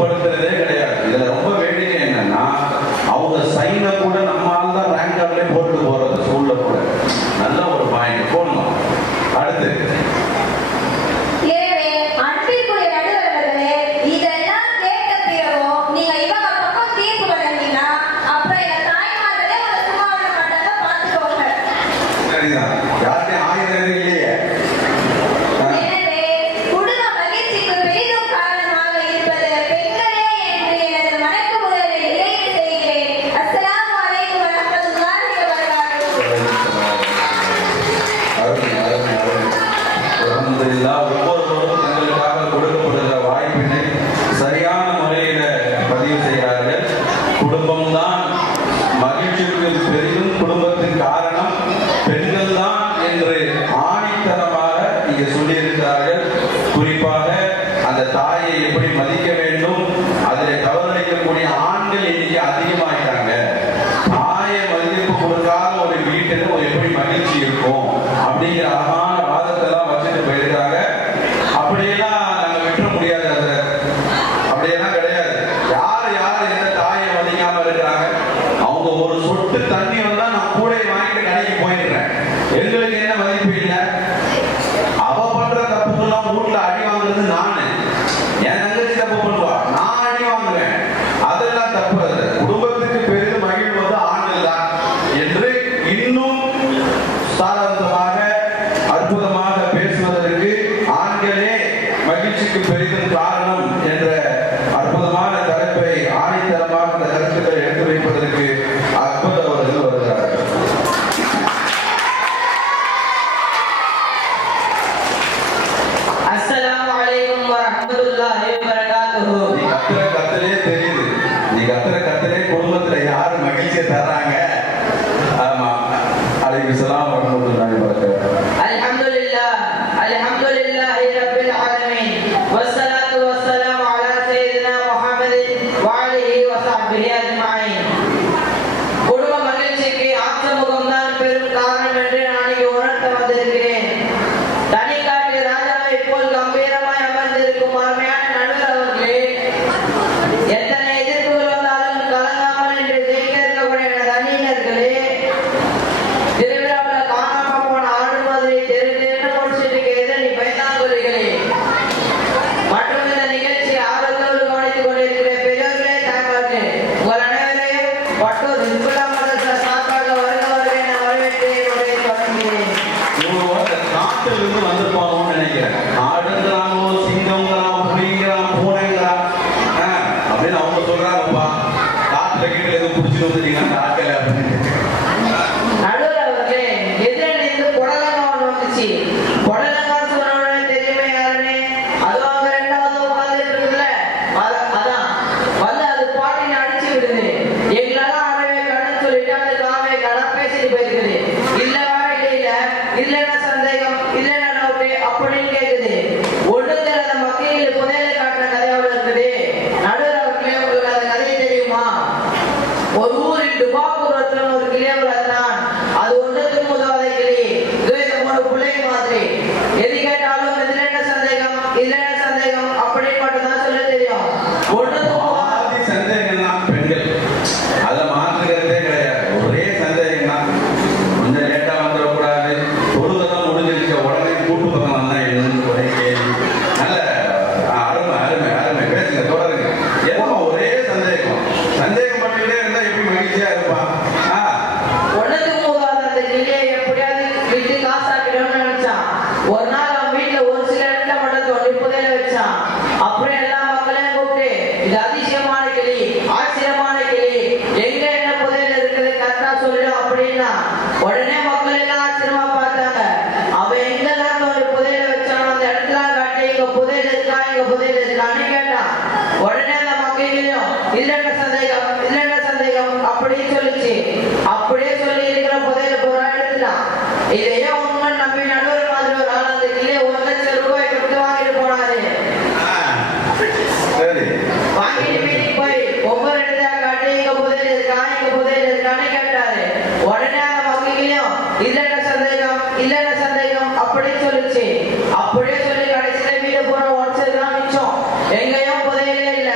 பொருட்படுத்துறதே கிடையாது. இதுல ரொம்ப வேடிக்கை என்னன்னா, அவங்க சைனை கூட நம்மால் தான் ரேங்க் கார்ட்லயே போட்டு போறது ஸ்கூல்ல கூட. நல்ல ஒரு பாயிண்ட் போடணும். அடுத்து எனவே அன்பிற்குரிய நடுவர்களே, இதெல்லாம் கேட்ட பிறகும் நீங்க இவங்க பக்கம் தீர்ப்பு வழங்கினா அப்புறம் எங்க தாய்மார்களே ஒரு சும்மா விட மாட்டாங்க, பார்த்துக்கோங்க. சரிதான், யார்கிட்டயும் ஆயுதம் இல்லையே. எனவே குடும்ப மகிழ்ச்சிக்கு பெரிதும் காரணமாக இருப்பது பெண்களே என்று எனது வணக்க முதலை நிறைவு செய்கிறேன். அஸ்ஸலாமு அலைக்கும் வரஹ்மத்துல்லாஹி வபரகாத்துஹு. அல்ஹம்துலில்லாஹ். ஒவ்வொருவரும் தங்களுக்காக கொடுக்கப்படுகிற வாய்ப்பினை சரியான முறையில பதிவு செய்கிறார்கள். குடும்பம்தான் மகிழ்ச்சிக்கு பெரிதும் குடும்பத்தின் காரணம் பெண்கள் தான் என்று ஆணித்தரமாக இங்கே சொல்லியிருக்கிறார்கள். குறிப்பாக அந்த தாயை எப்படி மதிக்க வேண்டும், அதில் தவறளிக்கக்கூடிய ஆண்கள் எண்ணிக்கை அதிகமாயிட்டாங்க. தாயை மதிப்பு கொடுக்காத ஒரு வீட்டில் ஒரு எப்படி மகிழ்ச்சி இருக்கும் அப்படிங்கிற அழகான வாதத்தெல்லாம் வச்சுட்டு போயிருக்காங்க. அப்படியெல்லாம் நாங்க விட்டுற முடியாது. அதுல அப்படியெல்லாம் கிடையாது. யார் யார் எந்த தாயை மதிக்காம இருக்கிறாங்க? அவங்க ஒரு சொட்டு தண்ணி வந்தா நான் கூடையை வாங்கிட்டு கடைக்கு போயிடுறேன். எங்களுக்கு என்ன மதிப்பு இல்லை? அவ பண்ற தப்புக்கெல்லாம் வீட்டுல அடி வாங்குறது நானு. என் தங்கச்சி தப்பு பண்ணுவா, நான் அடி வாங்குவேன். அதெல்லாம் தப்பு. அது குடும்பத்துக்கு பெரிதும் மகிழ்வது ஆண்கள் தான் என்று இன்னும் சாராம்சமாக அற்புதமாக பேசுவதற்கு ஆண்களே மகிழ்ச்சிக்கு பெரிதும் காரணம் என்ற அற்புதமான தலைப்பை ஆணித்தரமாக அந்த கருத்துக்களை எடுத்து வைப்பதற்கு அக்பர் அவர்கள் வருகிறார்கள். அஸ்ஸலாமு அலைக்கும் வரஹ்மத்துல்லாஹி வபரகாத்துஹு. நீ கத்துற கத்துலே தெரியுது. நீ கத்துற கத்துலே குடும்பத்துல யாரு மகிழ்ச்சியை தர்றாங்க. ஆமா. அலைக்கும் ஸலாம் வரஹ்மத்துல்லாஹி வபரகாத்துஹு. அல்ஹம்துலில்லாஹ் அல்ஹம்துலில்லாஹி ரப்பில் ஆலமீன் வஸ்ஸலாத்து வஸ்ஸலாமு அலா சய்யிதினா முஹம்மதின் வ ஆலிஹி வ ஸஹ்பிஹி அஜ்மஈன். குடும்ப மகிழ்ச்சிக்கு ஆத்மமுகம் தான் பெரும் காரணம் என்று நான் இங்கு உணர்த்த வந்திருக்கிறேன். தனிக்காட்டு ராஜாவை போல் கம்பீரமாய் அமர்ந்திருக்கும் அருமையான நடுவர் அவர்களே, எத்தனை எதிர்ப்புகள் வந்தாலும் கலங்காமல் என்று ஜெயிக்க இருக்கக்கூடிய எனது அணியினர்களே, திருவிழாவில் காணாம போன ஆடு மாதிரி தெரு தெருன்னு முடிச்சிட்டு எதிரணி பயந்தாங்குறிகளே, மற்றும் இந்த நிகழ்ச்சி ஆர்வத்தோடு கவனித்துக் கொண்டிருக்கிற பெரியவர்களே, தாய்மார்களே, உங்கள் அனைவரையும் பட்டூர் இஸ்குலா மதரசா சார்பாக வருக வருக என வரவேற்று உரையை தொடங்குகிறேன். இவங்க அந்த காட்டுல இருந்து வந்திருப்பாங்கன்னு நினைக்கிறேன். ஆடுங்கிறாங்க, சிங்கம்ங்கிறான், புலிங்கிறான், பூனைங்கிறான் அப்படின்னு அவங்க சொல்றாங்கப்பா. காட்டுல கீழே எதுவும் பிடிச்சிட்டு வந்துட்டீங்கன்னா காக்கல அப்படின்னு. நடுவர் அவர்களே, எதிரிலிருந்து புடலங்கா ஒன்று வந்துச்சு. புடலங்கா சொன்னோட தெரியுமே யாருன்னு? அது அவங்க ரெண்டாவது உட்கார்ந்துட்டு இருக்குல்ல, அதான் வந்து அது பாட்டினை அடிச்சு விடுது. எங்களால ஆடவே கடன் சொல்லிட்டு அந்த காவே கடை பேசிட்டு போயிருக்குது. இல்ல வேற இல்ல இல்ல என்ன சந்தேகம் இல்ல என்ன டவுட் அப்படின்னு கேக்குது. ஒண்ணு தெரியாத மக்கள் புதையல காட்டுற கதையோட இருக்குது. நடுவர் அவர்களே, உங்களுக்கு அந்த கதையை தெரியுமா? ஒரு ஊரின் டுபாக்கூரத்துல ஒரு கிளியை வளர்த்தான். அது ஒன்றுக்கு முதலாத கிளி. இது மூணு பிள்ளை மாதிரி. எது கேட்டாலும் இதுல என்ன சந்தேகம் இதுல என்ன சந்தேகம் அப்படின்னு மட்டும் தான் சொல்ல தெரியும். ஒன்றுக்கு பாதி சந்தேகம் தான் பெண்கள். அதை மாற்றுகிறதே கிடையாது. ஒரே சந்தேகம் தான். கொஞ்சம் லேட்டா வந்துடக்கூடாது. தொழுதெல்லாம் முடிஞ்சிருச்ச உடனே கூட்டு பக்கம் வந்தா என்னன்னு ஒரே கேள்வி. நல்ல அருமை அருமை அருமை பேசுங்க, தொடருங்க. எல்லாம் ஒரே சந்தேகம். சந்தேகம் பண்ணிட்டே இருந்தா எப்படி மகிழ்ச்சியா இருப்பான்? ஒன்றுக்கு முதலாத அந்த கிளியை எப்படியாவது விட்டு காசாக்கிடணும்னு நினைச்சான். ஒரு நாள் அவன் வீட்டுல ஒரு சில இடத்துல மட்டும் தோண்டி புதையல வச்சான். அப்புறம் எல்லா மக்களையும் கூப்பிட்டு, இது அதிசயமான கிளி, ஆச்சரியமான கிளி, எங்க என்ன புதையல் இருக்குது கரெக்டா சொல்லிடும் அப்படின்னா உடனே மக்கள் எல்லாம் ஆச்சரியமா பார்த்தாங்க. அவன் எங்கெல்லாம் தோண்டி புதையல வச்சானோ அந்த இடத்துல காட்டி இங்க புதையல் இருக்கா இங்க புதையல் இருக்கான்னு கேட்டான். உடனே அந்த மக்களையும் இதுல என்ன சந்தேகம் இதுல என்ன சந்தேகம் அப்படின்னு சொல்லிச்சு. அப்படியே சொல்லி இருக்கிற புதையல பூரா எடுத்துட்டான். இதையே உண்மை நம்பி நடுவர் மாதிரி ஒரு ஆள் அந்த கிளியை 1 லட்சம் ரூபாய் கொடுத்து வாங்கிட்டு போனாரு. சரி. வாங்கிட்டு வீட்டுக்கு போய் ஒவ்வொரு இடத்துல காட்டி இங்க புதையல் இருக்கான்னு கேட்டாரு. உடனே அந்த மக்களையும் இதுல என்ன சந்தேகம் இல்ல என்ன சந்தேகம் அப்படின்னு சொல்லிச்சு. அப்படியே சொல்லி கடைசியில வீடு பூரா உடச்சதுதான் மிச்சம். எங்கேயும் புதையலே இல்ல.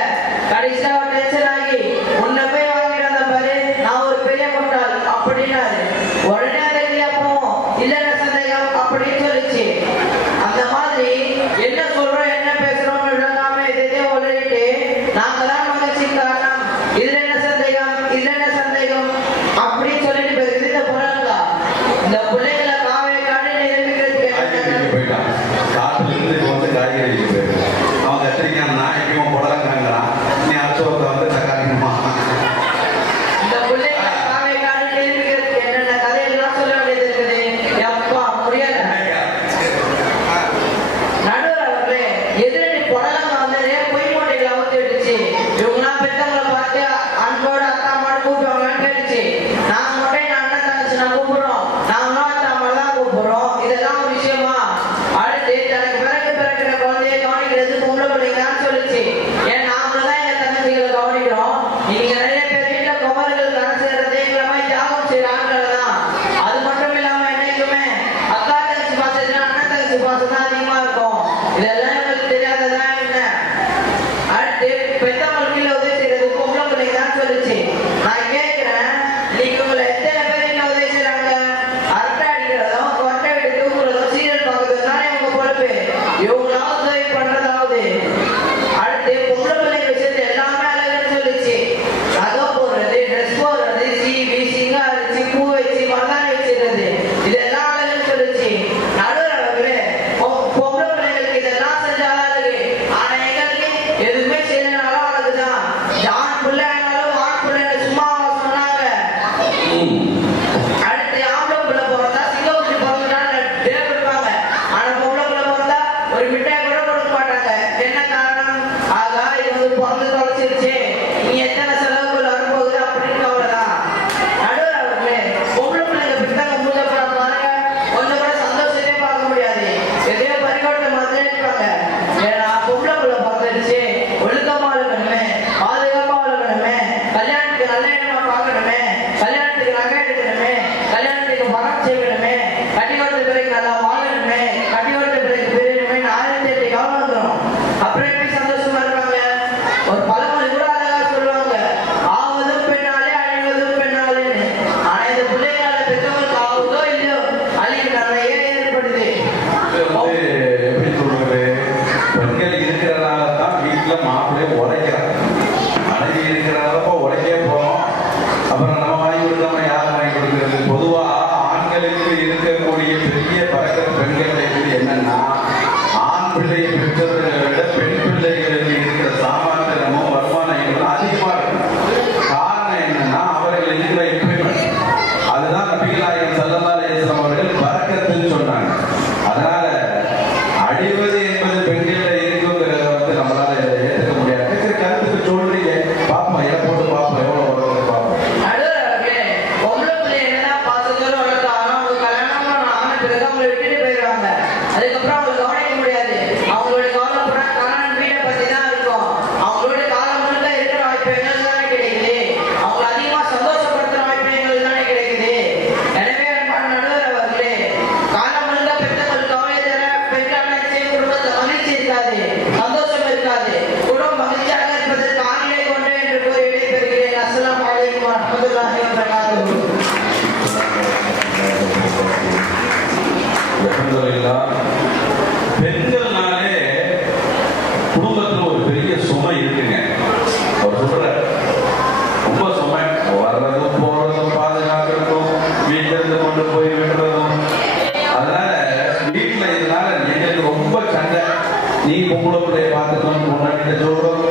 அவர்கிட்ட சொல்றோம்,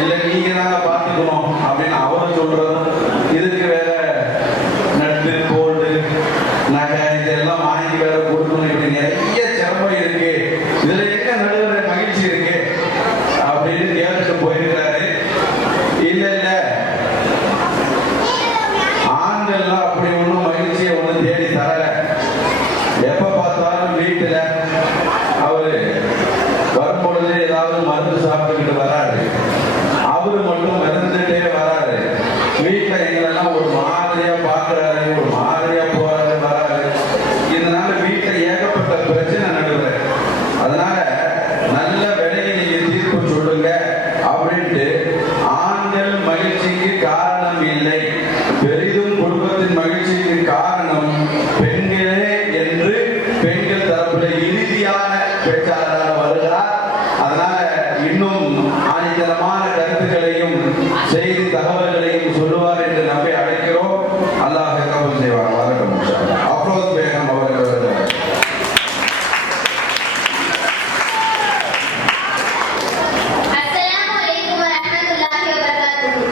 இல்ல நீங்க தாங்க பார்த்துக்கணும் அப்படின்னு அவரும் சொல்றோம். இதுக்கு வேற நட்டு கோல்டு நகை இதெல்லாம் வாங்கி வேற கொடுக்கணும். இப்படி நிறைய சிரமம் இருக்கு. இதுல எங்க நடுவர மகிழ்ச்சி இருக்கு அப்படின்னு கேட்டுட்டு போயிருக்காரு. இல்ல இல்ல, ஆண்கள்லாம் அப்படி ஒன்றும் மகிழ்ச்சியை ஒன்றும் தேடி தரல. எப்ப பார்த்தாலும் வீட்டுல அவரு வரும்பொழுது ஏதாவது மருந்து சாப்பிட்டுக்கிட்டு வராரு. அவரு மட்டும் மருந்துட்டே வராரு. வீட்டுல எங்களெல்லாம் ஒரு மாதிரியா பாக்குறாரு, ஒரு மாதிரியா போறாரு வராரு. இதனால வீட்டுல ஏகப்பட்ட பிரச்சனை நடுவுல. அதனால நல்ல விலையை நீங்க தீர்ப்பு சொல்லுங்க அப்படின்ட்டு, ஆண்கள் மகிழ்ச்சிக்கு காரணம் இல்லை, பெரிதும் குடும்பத்தின் மகிழ்ச்சிக்கு காரணம் பெண்களே என்று பெண்கள் தரப்புல இறுதியான பேச்சாளராக வருகிறார். அதனால இன்னும் ஆணித்தரமான கருத்துக்களையும் செய்தி தகவல்களையும் சொல்லுவார் என்று நம்பி அழைக்கிறோம். அல்லாஹ் கபூல் செய்வார். வரட்டும். அப்ரோஸ் பேகம் அவர்கள் அஸ்ஸலாமு அலைக்கும் வரஹ்மத்துல்லாஹி வபரகாத்துஹு.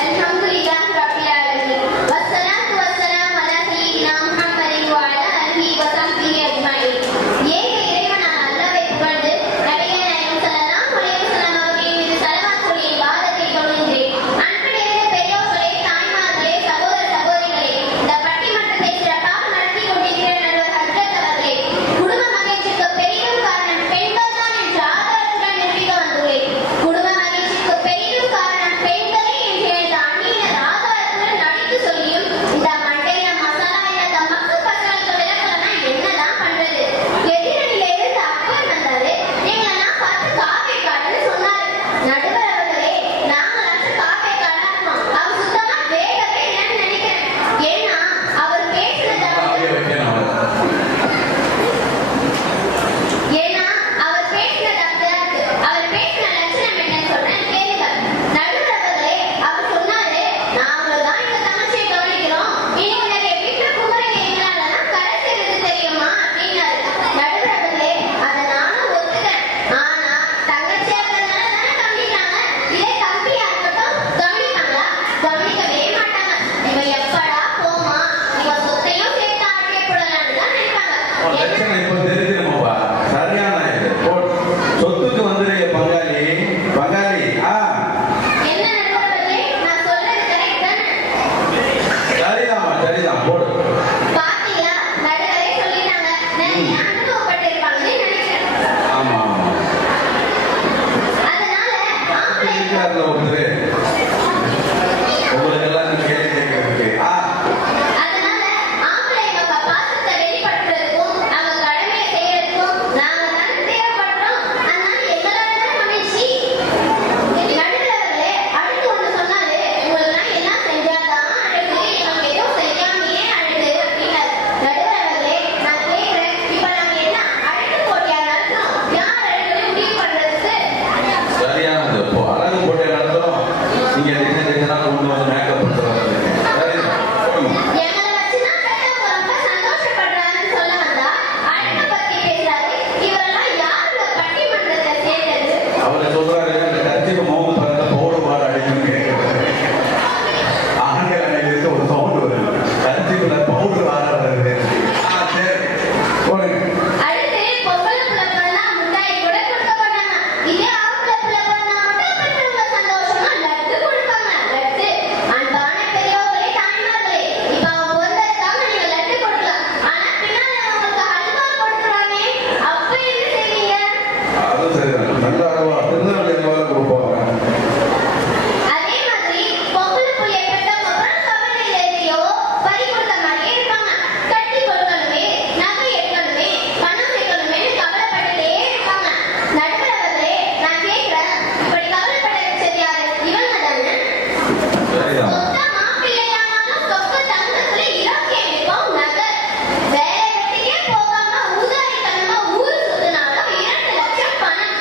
அல்ஹம்துலில்லாஹ் ரப்பில் ஆலமீன். வஸ்ஸலாத்து வஸ்ஸலாமு அலா சய்யிதினா முஹம்மதின் வ அலா ஆலிஹி வ ஸஹ்பிஹி அஜ்மஈன். ஏக இறைவனான அல்லாஹ்வை புகழ்ந்து நபிகள் நாயகம் ஸல்லல்லாஹு அலைஹி வஸல்லம் அவர்களின் மீது ஸலவாத் சொல்லி இபாதத்தை தொழுகின்றேன். அன்பிலிருந்து பெரியோர்களே, தாய்மார்களே, சகோதர சகோதரிகளே, இந்த பட்டிமன்றத்தை சிறப்பாக நடத்தி கொண்டிருக்கிற நடுவர் ஹஜ்ரத் அவர்களே, குடும்ப மகிழ்ச்சிக்கு பெரிதும் காரணம் பெண்கள் தான் என்ற ஆதாரத்துடன் நிரூபிக்க வந்துள்ளேன். குடும்ப மகிழ்ச்சிக்கு பெரிதும் காரணம் பெண்களே என்று எனது அணியினர் ஆதாரத்துடன் நடித்து சொல்லியும் இந்த மண்டையில மசாலா இல்லாத மக்கு பசங்களுக்கு விளக்கலன்னா என்னதான் பண்றது? எதிரணியில இருந்து அப்பர் வந்தாரு. எங்களெல்லாம் பார்த்து காப்பி காடுன்னு சொன்னாரு. நடுவர் அவர்களே, நாங்களாச்சும் காப்பி காடா இருக்கோம். அவர் சுத்தமா வேகவே இல்லைன்னு நினைக்கிறேன். ஏன்னா அவர் பேசுனது ஆகிய வைக்கணும். ஏன்னா அவர் பேசினது அப்படிதான் இருக்கு. அவர் பேசின லட்சணம் என்னன்னு சொல்றேன் கேளுங்க. நடுவர் அவர்களே, அவர் சொன்னாரு, நாங்களும் தான் எங்க தங்கச்சியை கவனிக்கிறோம். இன்னும் நிறைய வீட்டுல குமரங்க எங்களாலதான் கரை சேருது தெரியுமா அப்படின்னாரு. நடுவர் அவர்களே, அதை நானும் ஒத்துக்கிறேன். ஆனா தங்கச்சியா இருக்கிறதுனால தானே கவனிக்கிறாங்க. இதே தம்பியா இருக்கட்டும் கவனிப்பாங்களா? கவனிக்கவே மாட்டாங்க. இவன் எப்படா போமா, இவன் சொத்தையும் சேர்த்து ஆட்டிய போடலான்னு தான் நினைப்பாங்க. லட்சணம் இப்ப தெரிஞ்சிருமாப்பா. சரியான இது. சொத்துக்கு வந்துரு பங்காளி. பங்காளி என்ன நடுவர்களே, நான் சொல்றது கரெக்ட் தானே? சரிதாம்மா, சரிதான். போடு. பாத்தீங்களா, நடுவரே சொல்லிட்டாங்க. நிறைய அனுபவப்பட்டிருப்பாங்கன்னு நினைக்கிறேன். ஆமா ஆமா. அதனால ஆம்பளை இருக்கிறார்ல ஒருத்தர், உங்களுக்கு எல்லாம் கேள்வி கேட்கறதுக்கு. அதனால ஆம்பளைங்க பாசத்தை வெளிப்படுத்துறதுக்கும் அவங்க கடமையை செய்யறதுக்கும் நாங்க தானே தேவைப்படுறோம். அதனால எங்களால தான் மகிழ்ச்சி. நடுவர்களே, அடுத்து ஒண்ணு சொன்னாரு, உங்களுக்குலாம் எல்லாம் செஞ்சாதான் அழகு, எங்களுக்கு எதுவும் செய்யாமையே அழகு அப்படின்னாரு. நடுவர்களே, நான் கேட்கிறேன், இப்ப நம்ம என்ன அழகு போட்டியா நடத்துறோம்? யார் அழகுன்னு முடிவு பண்றதுக்கு? சரியானது. இப்போ அழகு போட்டி நடத்துறோம். நீங்க டிசைனா கொண்டு வந்து மேக்கப் பண்றது. சரிதான். போடுங்க. எங்களை வச்சுதான் பெரியவங்க ரொம்ப சந்தோஷப்படுறாங்கன்னு சொல்ல வந்தா அழகை பத்தி பேசுறாரு. இவரெல்லாம் யாருங்க பட்டிமன்றத்தை சேர்ந்தது? அவர் சொல்றாரு, இந்த கட்சிக்கு மோகம் பிறந்த பவுடர் பாட அடிக்கணும்னு கேட்கிறாரு. ஆண்கள் அணையிலிருந்து ஒரு சவுண்ட் வருது. கட்சிக்குள்ள பவுடர் வாட வருது. சரி போடுங்க. அடுத்து பொம்பளை புள்ள பிறந்தா முட்டாய் கூட கொடுக்க மாட்டாங்க. இதே ஆம்பளை புள்ள பிறந்தா மட்டும் பெற்றவங்க சந்தோஷமா லட்டு கொடுப்பாங்க. லட்டு. அன்பான பெரியவர்களே, தாய்மார்களே, இப்ப அவன் பிறந்ததுக்காக நீங்க லட்டு கொடுக்கலாம். ஆனா பின்னால அவங்களுக்கு அல்வா கொடுத்துருவானே, அப்ப என்ன செய்வீங்க? அது சரிதான். நல்ல அருவா திருநெல்வேலி அருவால கொடுப்பாங்க. அதே மாதிரி பொம்பளை புள்ளைய பெற்றவங்க அப்புறம் கவலையில எதையோ பறி கொடுத்த மாதிரியே இருப்பாங்க. கட்டி கொடுக்கணுமே, நகை எடுக்கணுமே, பணம் சேர்க்கணுமேன்னு கவலைப்பட்டுட்டே இருப்பாங்க. நடுவர் அவர்களே, நான் கேட்கிறேன், இப்படி கவலைப்பட வச்சது யாரு? இவங்க தானே? சரிதான். சொந்த மாப்பிள்ளையானாலும் சொந்த தங்கத்துல 27 பவுன் நகை. வேலை வெட்டிக்கே போகாம ஊதாரித்தனமா ஊர் சுத்தினாலும் 2 லட்சம் பணம்.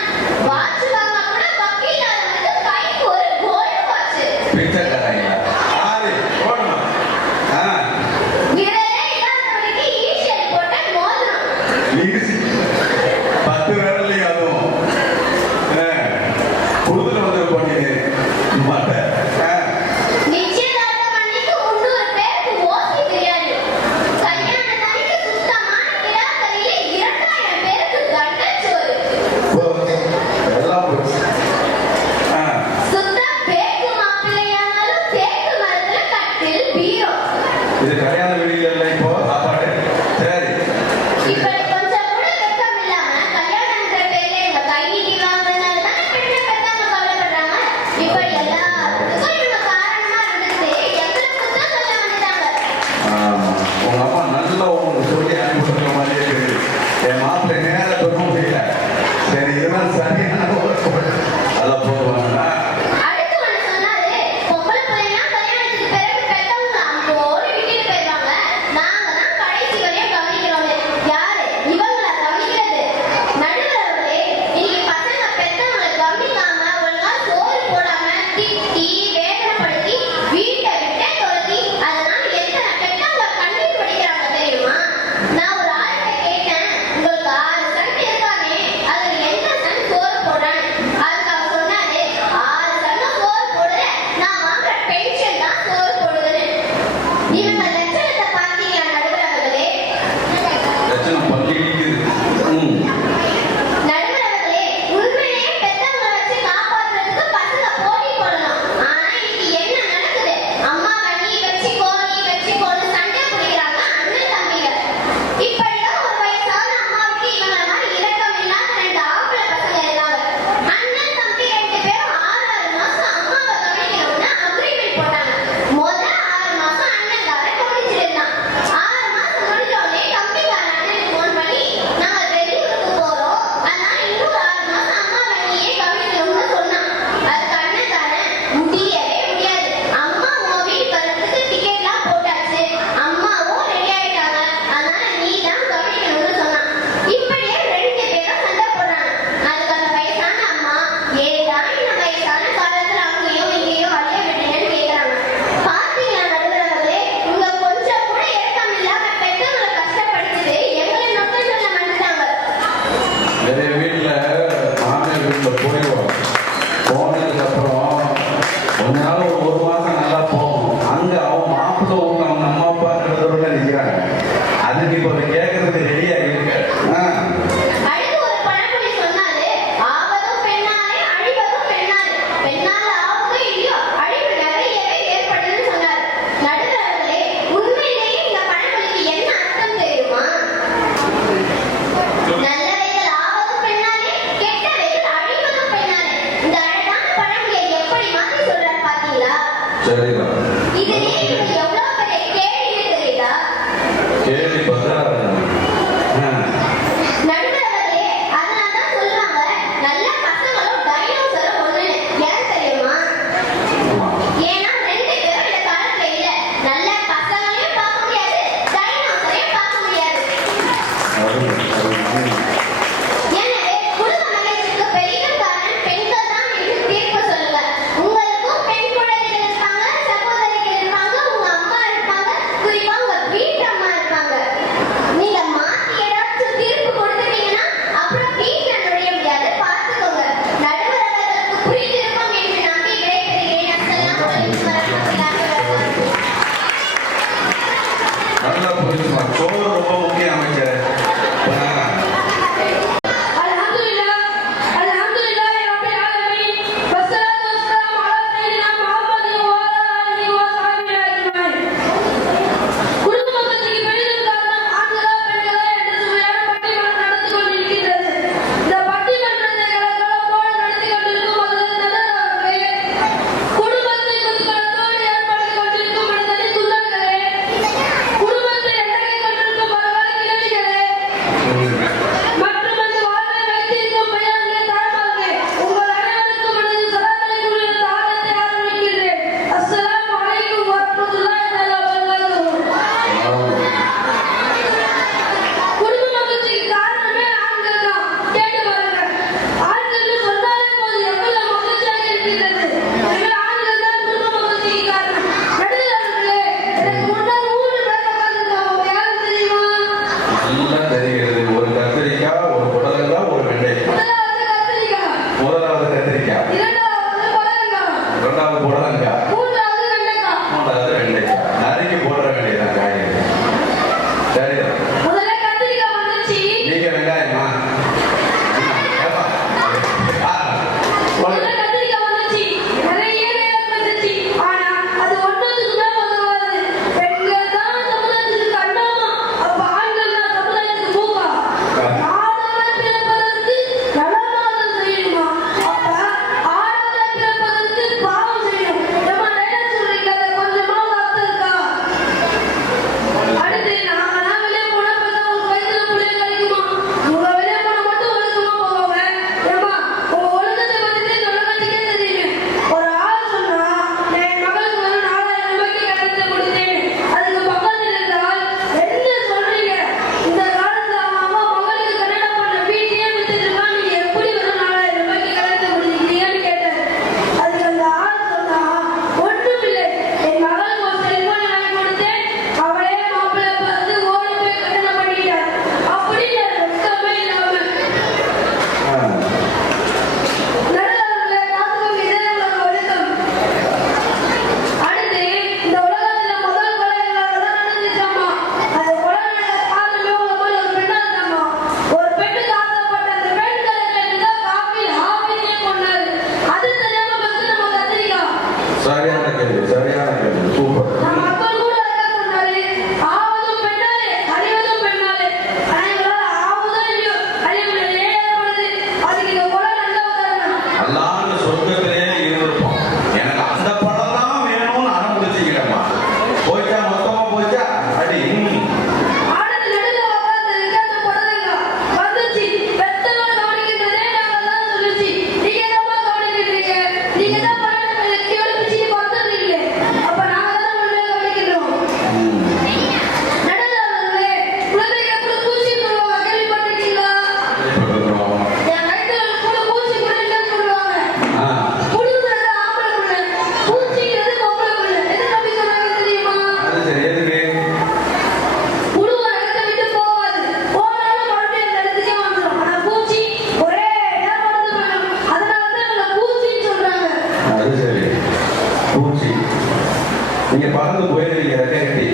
பறந்து போயிருக்கீங்க ரெக்கை கட்டி.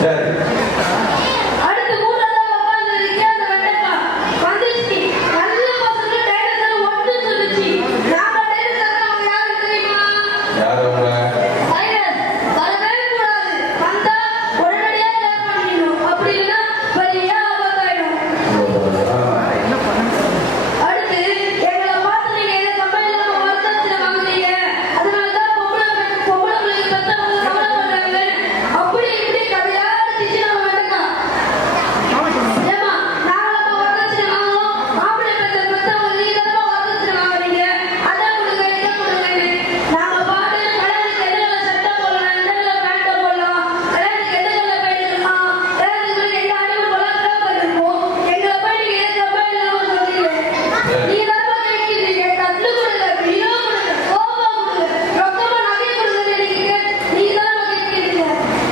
சரி. அடுத்து மூணாவதா உட்கார்ந்திருக்க அந்த வெண்டைக்கா வந்துச்சு. நல்ல பசங்க டைரக்டர் ஒட்டு சொல்லுச்சு. நாம டைரக்டர் அவங்க யாரு தெரியுமா? யார் அவங்க? டைரக்டர் வரவே கூடாது. வந்தா உடனடியா லேட் பண்ணிடணும். அப்படி இல்லைன்னா பெரிய ஆபத்தாயிடும். அடுத்து எங்களை பார்த்து நீங்க எந்த கம்பெனில ஒர்க்கர்ஸ்ல வாங்குறீங்க, அதனாலதான் பொம்பளை பிள்ளைங்க பெத்தவங்க கவலைப்படுறாங்க. அப்படி இப்படி கதையா அடிச்சு நம்ம வேண்டாம். ஏமா நாங்கள ஒர்க்கர்ஸ்ல வாங்குறோம், மாப்பிள்ளை பெத்தவங்க நீங்க தான் ஒர்க்கர்ஸ்ல வாங்குறீங்க, அதான் கொடுங்க இதை கொடுங்க. நாங்க பாட்டு கல்யாணத்துக்கு எதுல சட்டை போடலாம், எதுல பேண்ட் போடலாம், கல்யாணத்துக்கு எதுல பேண்ட் இருக்கலாம், கல்யாணத்துக்கு எங்க அடிமை போலாம் இருக்கும். எங்களை போய் நீங்க எந்த கம்பெனில சொல்றீங்க? நீங்க தான் கேட்கிறீங்க. கட்டு கொடுங்க, பிரியா கொடுங்க, கோபா கொடுங்க, ரொக்கமா நகை கொடுங்க. நீங்க தான் கேட்கிறீங்க.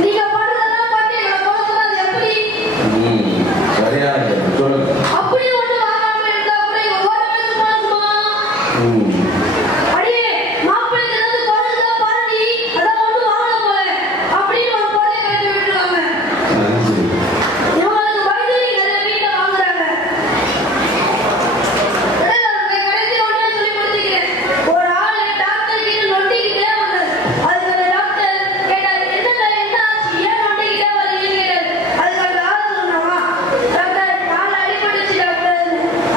நீங்க பண்றதெல்லாம் பார்த்து எங்களை போகிறது அது எப்படி? சரியா இருக்கு. சொல்லுங்க. அப்படி ஒண்ணு வாங்காம இருந்தா கூட இங்க ஓடவே சும்மா அடியே மாப்பிள்ளைக்கு ஏதாவது குறைஞ்சதா பாருடி, அதான் ஒண்ணு வாங்கல போல அப்படின்னு ஒரு பொண்ணை கட்டி விட்டுருவாங்க. இவங்களுக்கு வயது நிறைய வீட்டை வாங்குறாங்க. கடைசி ஒண்ணே சொல்லி முடிச்சுக்கிறேன். ஒரு ஆளு டாக்டர் கிட்ட நொண்டிக்கிட்டே வந்தாரு. அதுக்கு அந்த டாக்டர் கேட்டாரு, என்ன ஆச்சு, ஏன் நொண்டிக்கிட்டே வரீங்கன்னு கேட்டாரு. அதுக்கு அந்த ஆள் சொன்னாமா, டாக்டர் கால் அடிபட்டுச்சு டாக்டர்.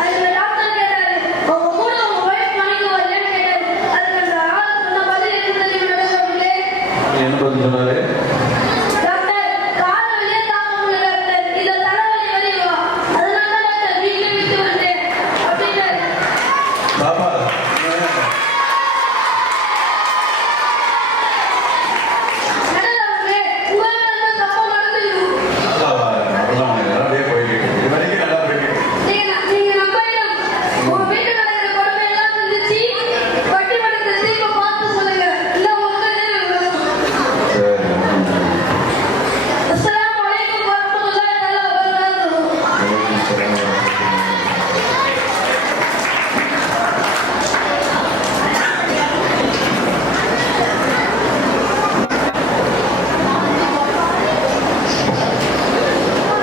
அதுக்கு டாக்டர் கேட்டாரு, உங்க கூட உங்க ஒய்ஃப் மணிக்கு வரலன்னு கேட்டாரு. அதுக்கு அந்த ஆள் சொன்ன பதில் என்ன தெரியுமா டாக்டர்? என்ன பதில் சொன்னாரு? டாக்டர் கால் வலியே தாங்க முடியல டாக்டர், இந்த தலைவலி வலிவா, அதனால தான் டாக்டர் வீட்டுல விட்டு வந்தேன் அப்படின்னாரு. பாப்பா நடராஜே, உங்களால தப்பா நடந்துருக்கு. நல்லா நல்லபடியா போயிட்டு இருக்கு. இது வரைக்கும் நல்லா போயிட்டு இருக்கு. நீங்க நம்பணும். உங்க வீட்டுல நடக்கிற கொடுமை எல்லாம் இருந்துச்சு. பட்டிமன்றத்தை திரும்ப பார்த்து சொல்லுங்க. இல்ல சரி. அஸ்ஸலாமு அலைக்கும் வரஹ்மத்துல்லாஹி தஆலா வபரகாத்துஹு.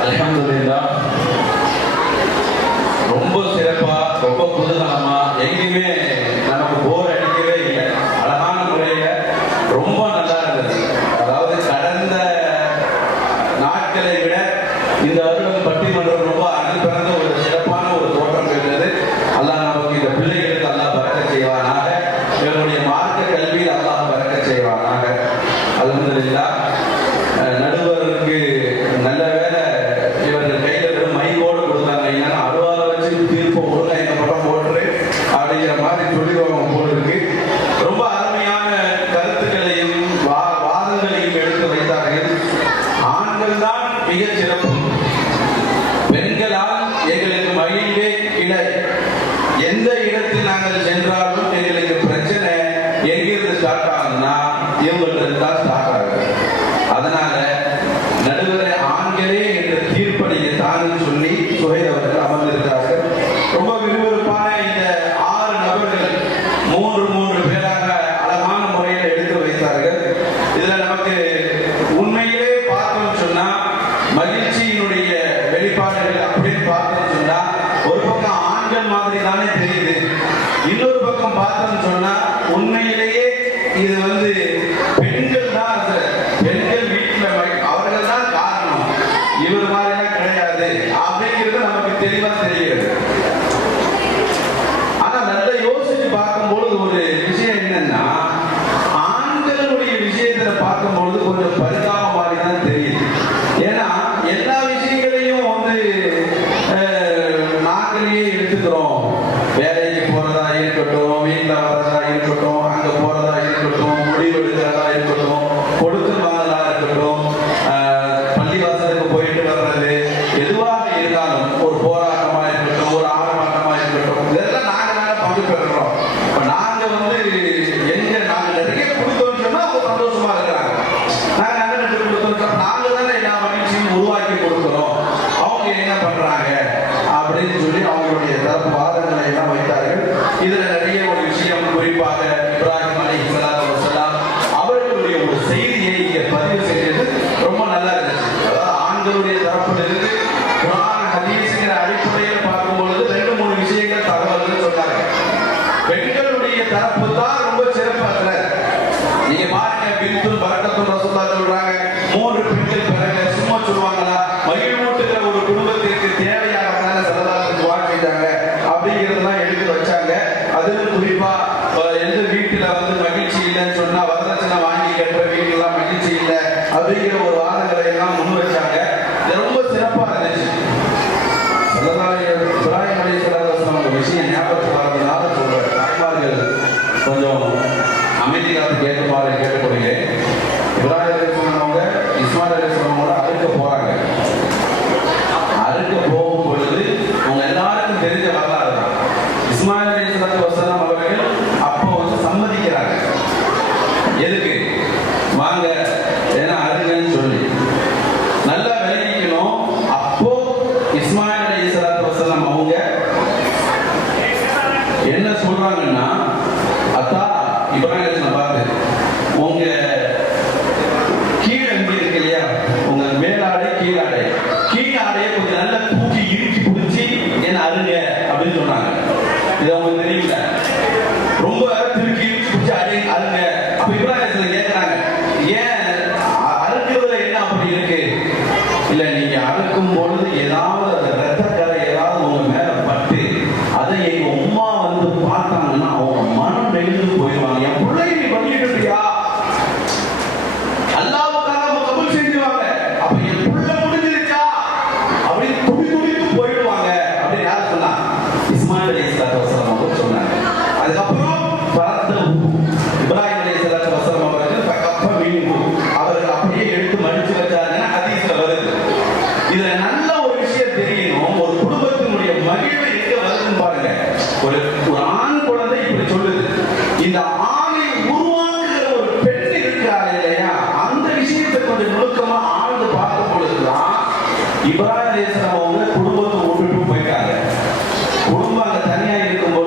அல்ஹம்துலில்லாஹ். ரொம்ப சிறப்பா, ரொம்ப குதூகலமா, எங்கேயுமே நமக்கு போர் அடிக்கவே இல்லை. அழகான முறையில ரொம்ப நல்லா இருந்தது. அதாவது கடந்த நாட்களை விட இந்த வருடம் பட்டிமன்றம் ரொம்ப அருள் பிறந்த ஒரு சிறப்பான ஒரு தோற்றம் இருந்தது. அல்லாஹ் நமக்கு இந்த பிள்ளைகளுக்கு அல்லாஹ் பரக்கத் செய்வானாக. இவருடைய மார்க்க கல்வியில் அல்லாஹ் பரக்கத் செய்வானாக. அல்ஹம்துலில்லாஹ். நடுவருக்கு நல்ல வேலை இவர்கள் கையில வெறும் மைக்கோடு கொடுத்தாங்க. ஏன்னா அருவாலை வச்சு தீர்ப்பு ஒழுங்கா இந்த படம் போட்டு அப்படிங்கிற மாதிரி சொல்லிடுவாங்க போல இருக்கு. ரொம்ப அருமையான கருத்துக்களையும் வாதங்களையும் எடுத்து வைத்தார்கள். ஆண்கள் தான் மிகச் சிறப்பு. பெண்களால் எங்களுக்கு மகிழ்வே இல்லை. எந்த இடத்தில் நாங்கள் சென்றாலும் எங்களுக்கு பிரச்சனை எங்கிருந்து ஸ்டார்ட் ஆகுதுன்னா இவங்களுக்கு தான் ஸ்டார்ட் ஆகுது. அதனால நடுவரை ஆண்களே என்ற தீர்ப்படியை தானும் சொல்லி சுஹைல் அவர்கள் அமர்ந்திருக்கிறார்கள். ரொம்ப விறுவிறுப்பான இந்த 6 நபர்கள் 3 பேராக அழகான முறையில் எடுத்து வைத்தார்கள். இதுல நமக்கு உண்மையிலே பார்த்தோம்னு சொன்னா மகிழ்ச்சியினுடைய வெளிப்பாடுகள் அப்படின்னு பார்த்தோம்னு சொன்னா ஒரு பக்கம் ஆண்கள் மாதிரி தானே தெரியுது. இன்னொரு பக்கம் பார்த்தோம்னு சொன்னா உண்மையிலேயே இது பெண்கள் தான். பெண்கள் வீட்டுல அவர்கள் தான் காரணம், இவர் மாதிரிலாம் கிடையாது அப்படிங்கிறது நமக்கு தெளிவா தெரிகிறது. ஆனா நல்லா யோசிச்சு பார்க்கும்போது ஒரு விஷயம் என்னன்னா, ஆண்களுடைய விஷயத்துல பார்க்கும்பொழுது கொஞ்சம் பரிதாபம் மாதிரி தான் தெரியுது. ஏன்னா எல்லா விஷயங்களையும் நாங்களே எடுத்துக்கிறோம். வேலைக்கு போறதா இருக்கட்டும், வீட்டுல வர்றதா இருக்கட்டும், அங்க போறதா இருக்கட்டும், முடிவெடுக்கிறதா இருக்கட்டும், கொடுக்கல் வாங்கலா இருக்கட்டும், பள்ளிவாசலுக்கு போயிட்டு வர்றது, எதுவாக இருந்தாலும் ஒரு போராட்டமா இருக்கட்டும், ஒரு ஆர்ப்பாட்டமா இருக்கட்டும், இதெல்லாம் நாங்க பங்கு பெறுறோம். இப்ப நாங்க நாங்க நிறைய கொடுத்தோம்னு சொன்னா அவங்க சந்தோஷமா இருக்கிறாங்க. நாங்க நல்ல கொடுத்தோம், நாங்க தானே எல்லா மகிழ்ச்சியும் உருவாக்கி கொடுக்கிறோம். அவங்க என்ன பண்றாங்க அப்படின்னு சொல்லி அவங்களுடைய தரப்பு வாதங்களை எல்லாம் வைத்தார்கள். இதுல நிறைய ஒரு விஷயம், குறிப்பாக இப்ராஹிம் அலைஹிஸ்ஸலாத்து வஸ்ஸலாம் அவர்களுடைய ஒரு செய்தியை இங்கே குறிப்பா எந்த வீட்டுல மகிழ்ச்சி இல்லைன்னு சொன்னா வரதட்சணை வாங்கி கட்டுற வீட்டுலாம் மகிழ்ச்சி இல்லை அப்படிங்கிற ஒரு வாதங்களை எல்லாம் முன் வச்சாங்க. இது ரொம்ப சிறப்பா இருந்துச்சு. இப்ராஹிம் அலைஹிஸ்ஸலாம் ஒரு விஷயம் ஞாபகத்துக்கு வரதுனால சொல்றேன். தாய்மார்கள் கொஞ்சம் அமைதி காத்து கேட்குமாறு கேட்டுக்கொள்கிறேன். இப்ராஹிம் அலைஹிஸ்ஸலாம் அவங்க இஸ்மாயில் அலைஹிஸ்ஸலாமோட அறுக்க போறாங்க. அறுக்க போகும் பொழுது அவங்க எல்லாருக்கும் தெரிஞ்ச வரலாறு தான். இஸ்மாயில் அலைஹிஸ்ஸலாம் அவர்கள் அப்போ சம்மதிக்கிறாங்க. எதுக்கு வாங்க ஏன்னா அருங்கன்னு சொல்லி நல்லா விளங்கிக்கணும். அப்போ இஸ்மாயில் அலைஹிஸ்ஸலாம் அவங்க என்ன சொல்றாங்கன்னா, அத்தா இப்ராஹிம் பார்த்து உங்க கீழே இருக்கு இல்லையா, உங்க மேலாடை கீழாடை கொஞ்சம் நல்லா தூக்கி இறுக்கி பிடிச்சி என்ன அருங்க அப்படின்னு சொன்னாங்க. இது அவங்களுக்கு தெரியல. ரொம்ப திருக்கி இறுக்கி பிடிச்சி அருங்க. அப்ப இப்ராஹிம் கேட்கிறாங்க, ஏன் அறுக்கிறதுல என்ன அப்படி இருக்கு? இல்ல நீங்க அறுக்கும் பொழுது ஏதாவது அந்த ரத்தக்கரை ஏதாவது உங்க மேல பட்டு அதை எங்க உமா பார்த்தாங்கன்னா அவங்க மனம் நெகிழ்ந்து போயிடுவாங்க. என் பிள்ளை நீ பண்ணிட்டுறியா அல்லாஹ்வுக்காக அவங்க கபூல் செஞ்சுவாங்க. அப்ப என் பிள்ளை முடிஞ்சிருச்சா அப்படின்னு துடித்து போயிடுவாங்க அப்படின்னு யார் சொன்னா? இஸ்மாயில் அலைஹிஸ்ஸலாம் அவங்க சொன்னாங்க. அதுக்கப்புறம் இப்ராஹிம் அலைஹிஸ்ஸலாம் அவர்கள் கப்ப மீன் அவர்கள் அப்படியே எடுத்து மடிச்சு வச்சாங்கன்னா ஹதீஸ்ல வருது. இதுல நல்ல ஒரு விஷயம் தெரியணும். ஒரு குடும்பத்தினுடைய மகிழ்வு எங்க வருதுன்னு பாருங்க. ஒரு ஆண் குழந்தை இப்படி சொல்லுது. இந்த ஆணை உருவாக்குகிற ஒரு பெண் இருக்கிறார் இல்லையா, அந்த விஷயத்தை கொஞ்சம் நுணுக்கமா ஆழ்ந்து பார்க்கும் பொழுதுதான் இப்ராஹிம் அலைஹிஸ்ஸலாம் அவங்க குடும்பத்தை விட்டுட்டு போயிட்டாங்க. குடும்பம் அங்க தனியா இருக்கும்போது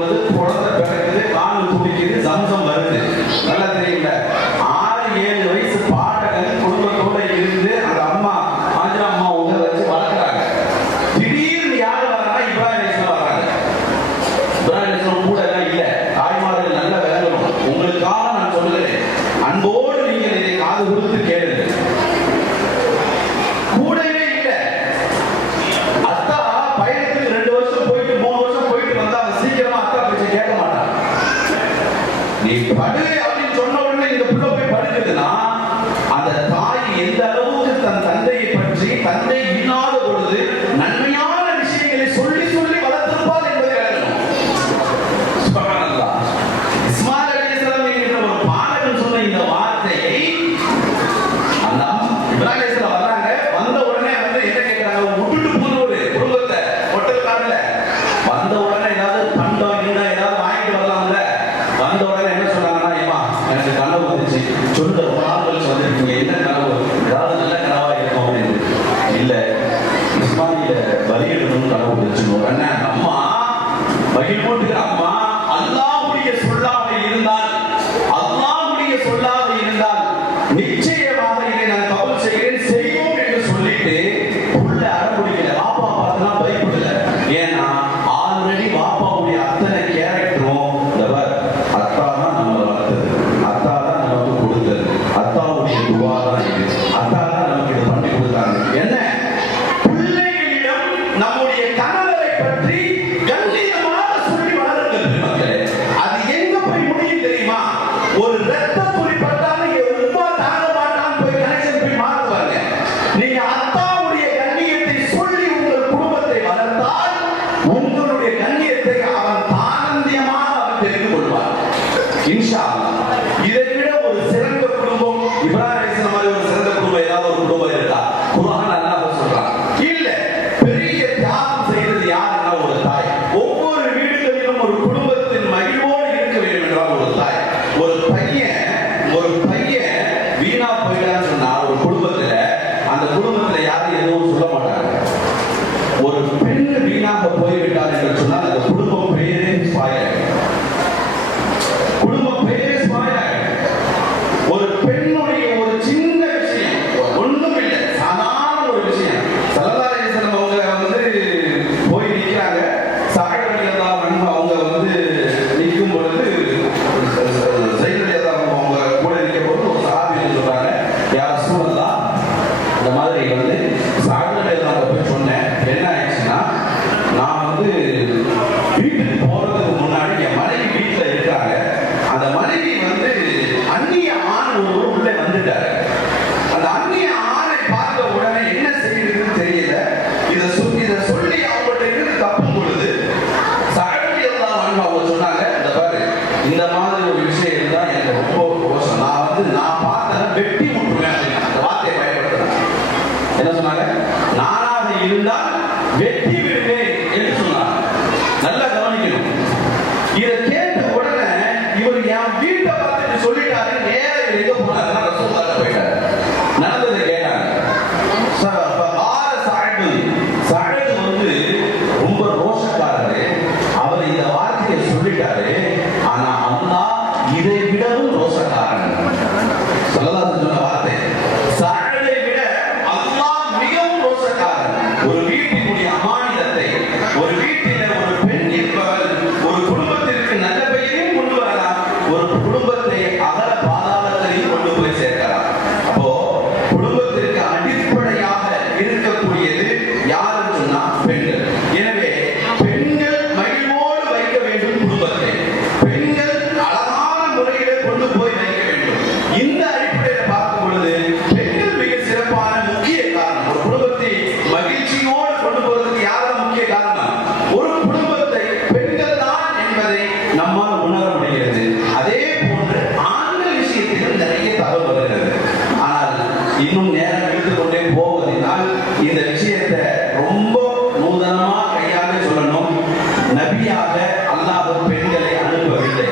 நபியாக அல்லாஹ் பெண்களை அனுப்பவில்லை.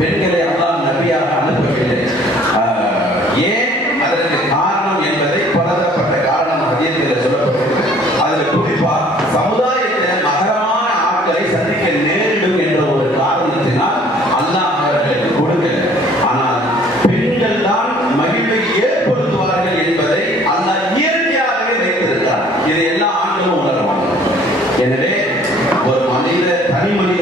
பெண்களை அல்லாஹ் நபியாக அனுப்பவில்லை. ஏன்? அதற்கு காரணம் என்பதை பலதரப்பட்ட காரணம் ஹதீஸில் சொல்லப்பட்டிருக்கிறது. அதில் குறிப்பா சமுதாயத்தில் மகரமான ஆட்களை சந்திக்க நேரிடும் என்ற ஒரு காரணத்தினால் அல்லாஹ் அவர்களுக்கு கொடுக்கல. ஆனால் பெண்கள் தான் மகிழ்வை ஏற்படுத்துவார்கள் என்பதை அல்லாஹ் இயற்கையாகவே வைத்திருக்கிறார். இதை எல்லா ஆண்களும் உணர்வாங்க. எனவே ஒரு தனி மனித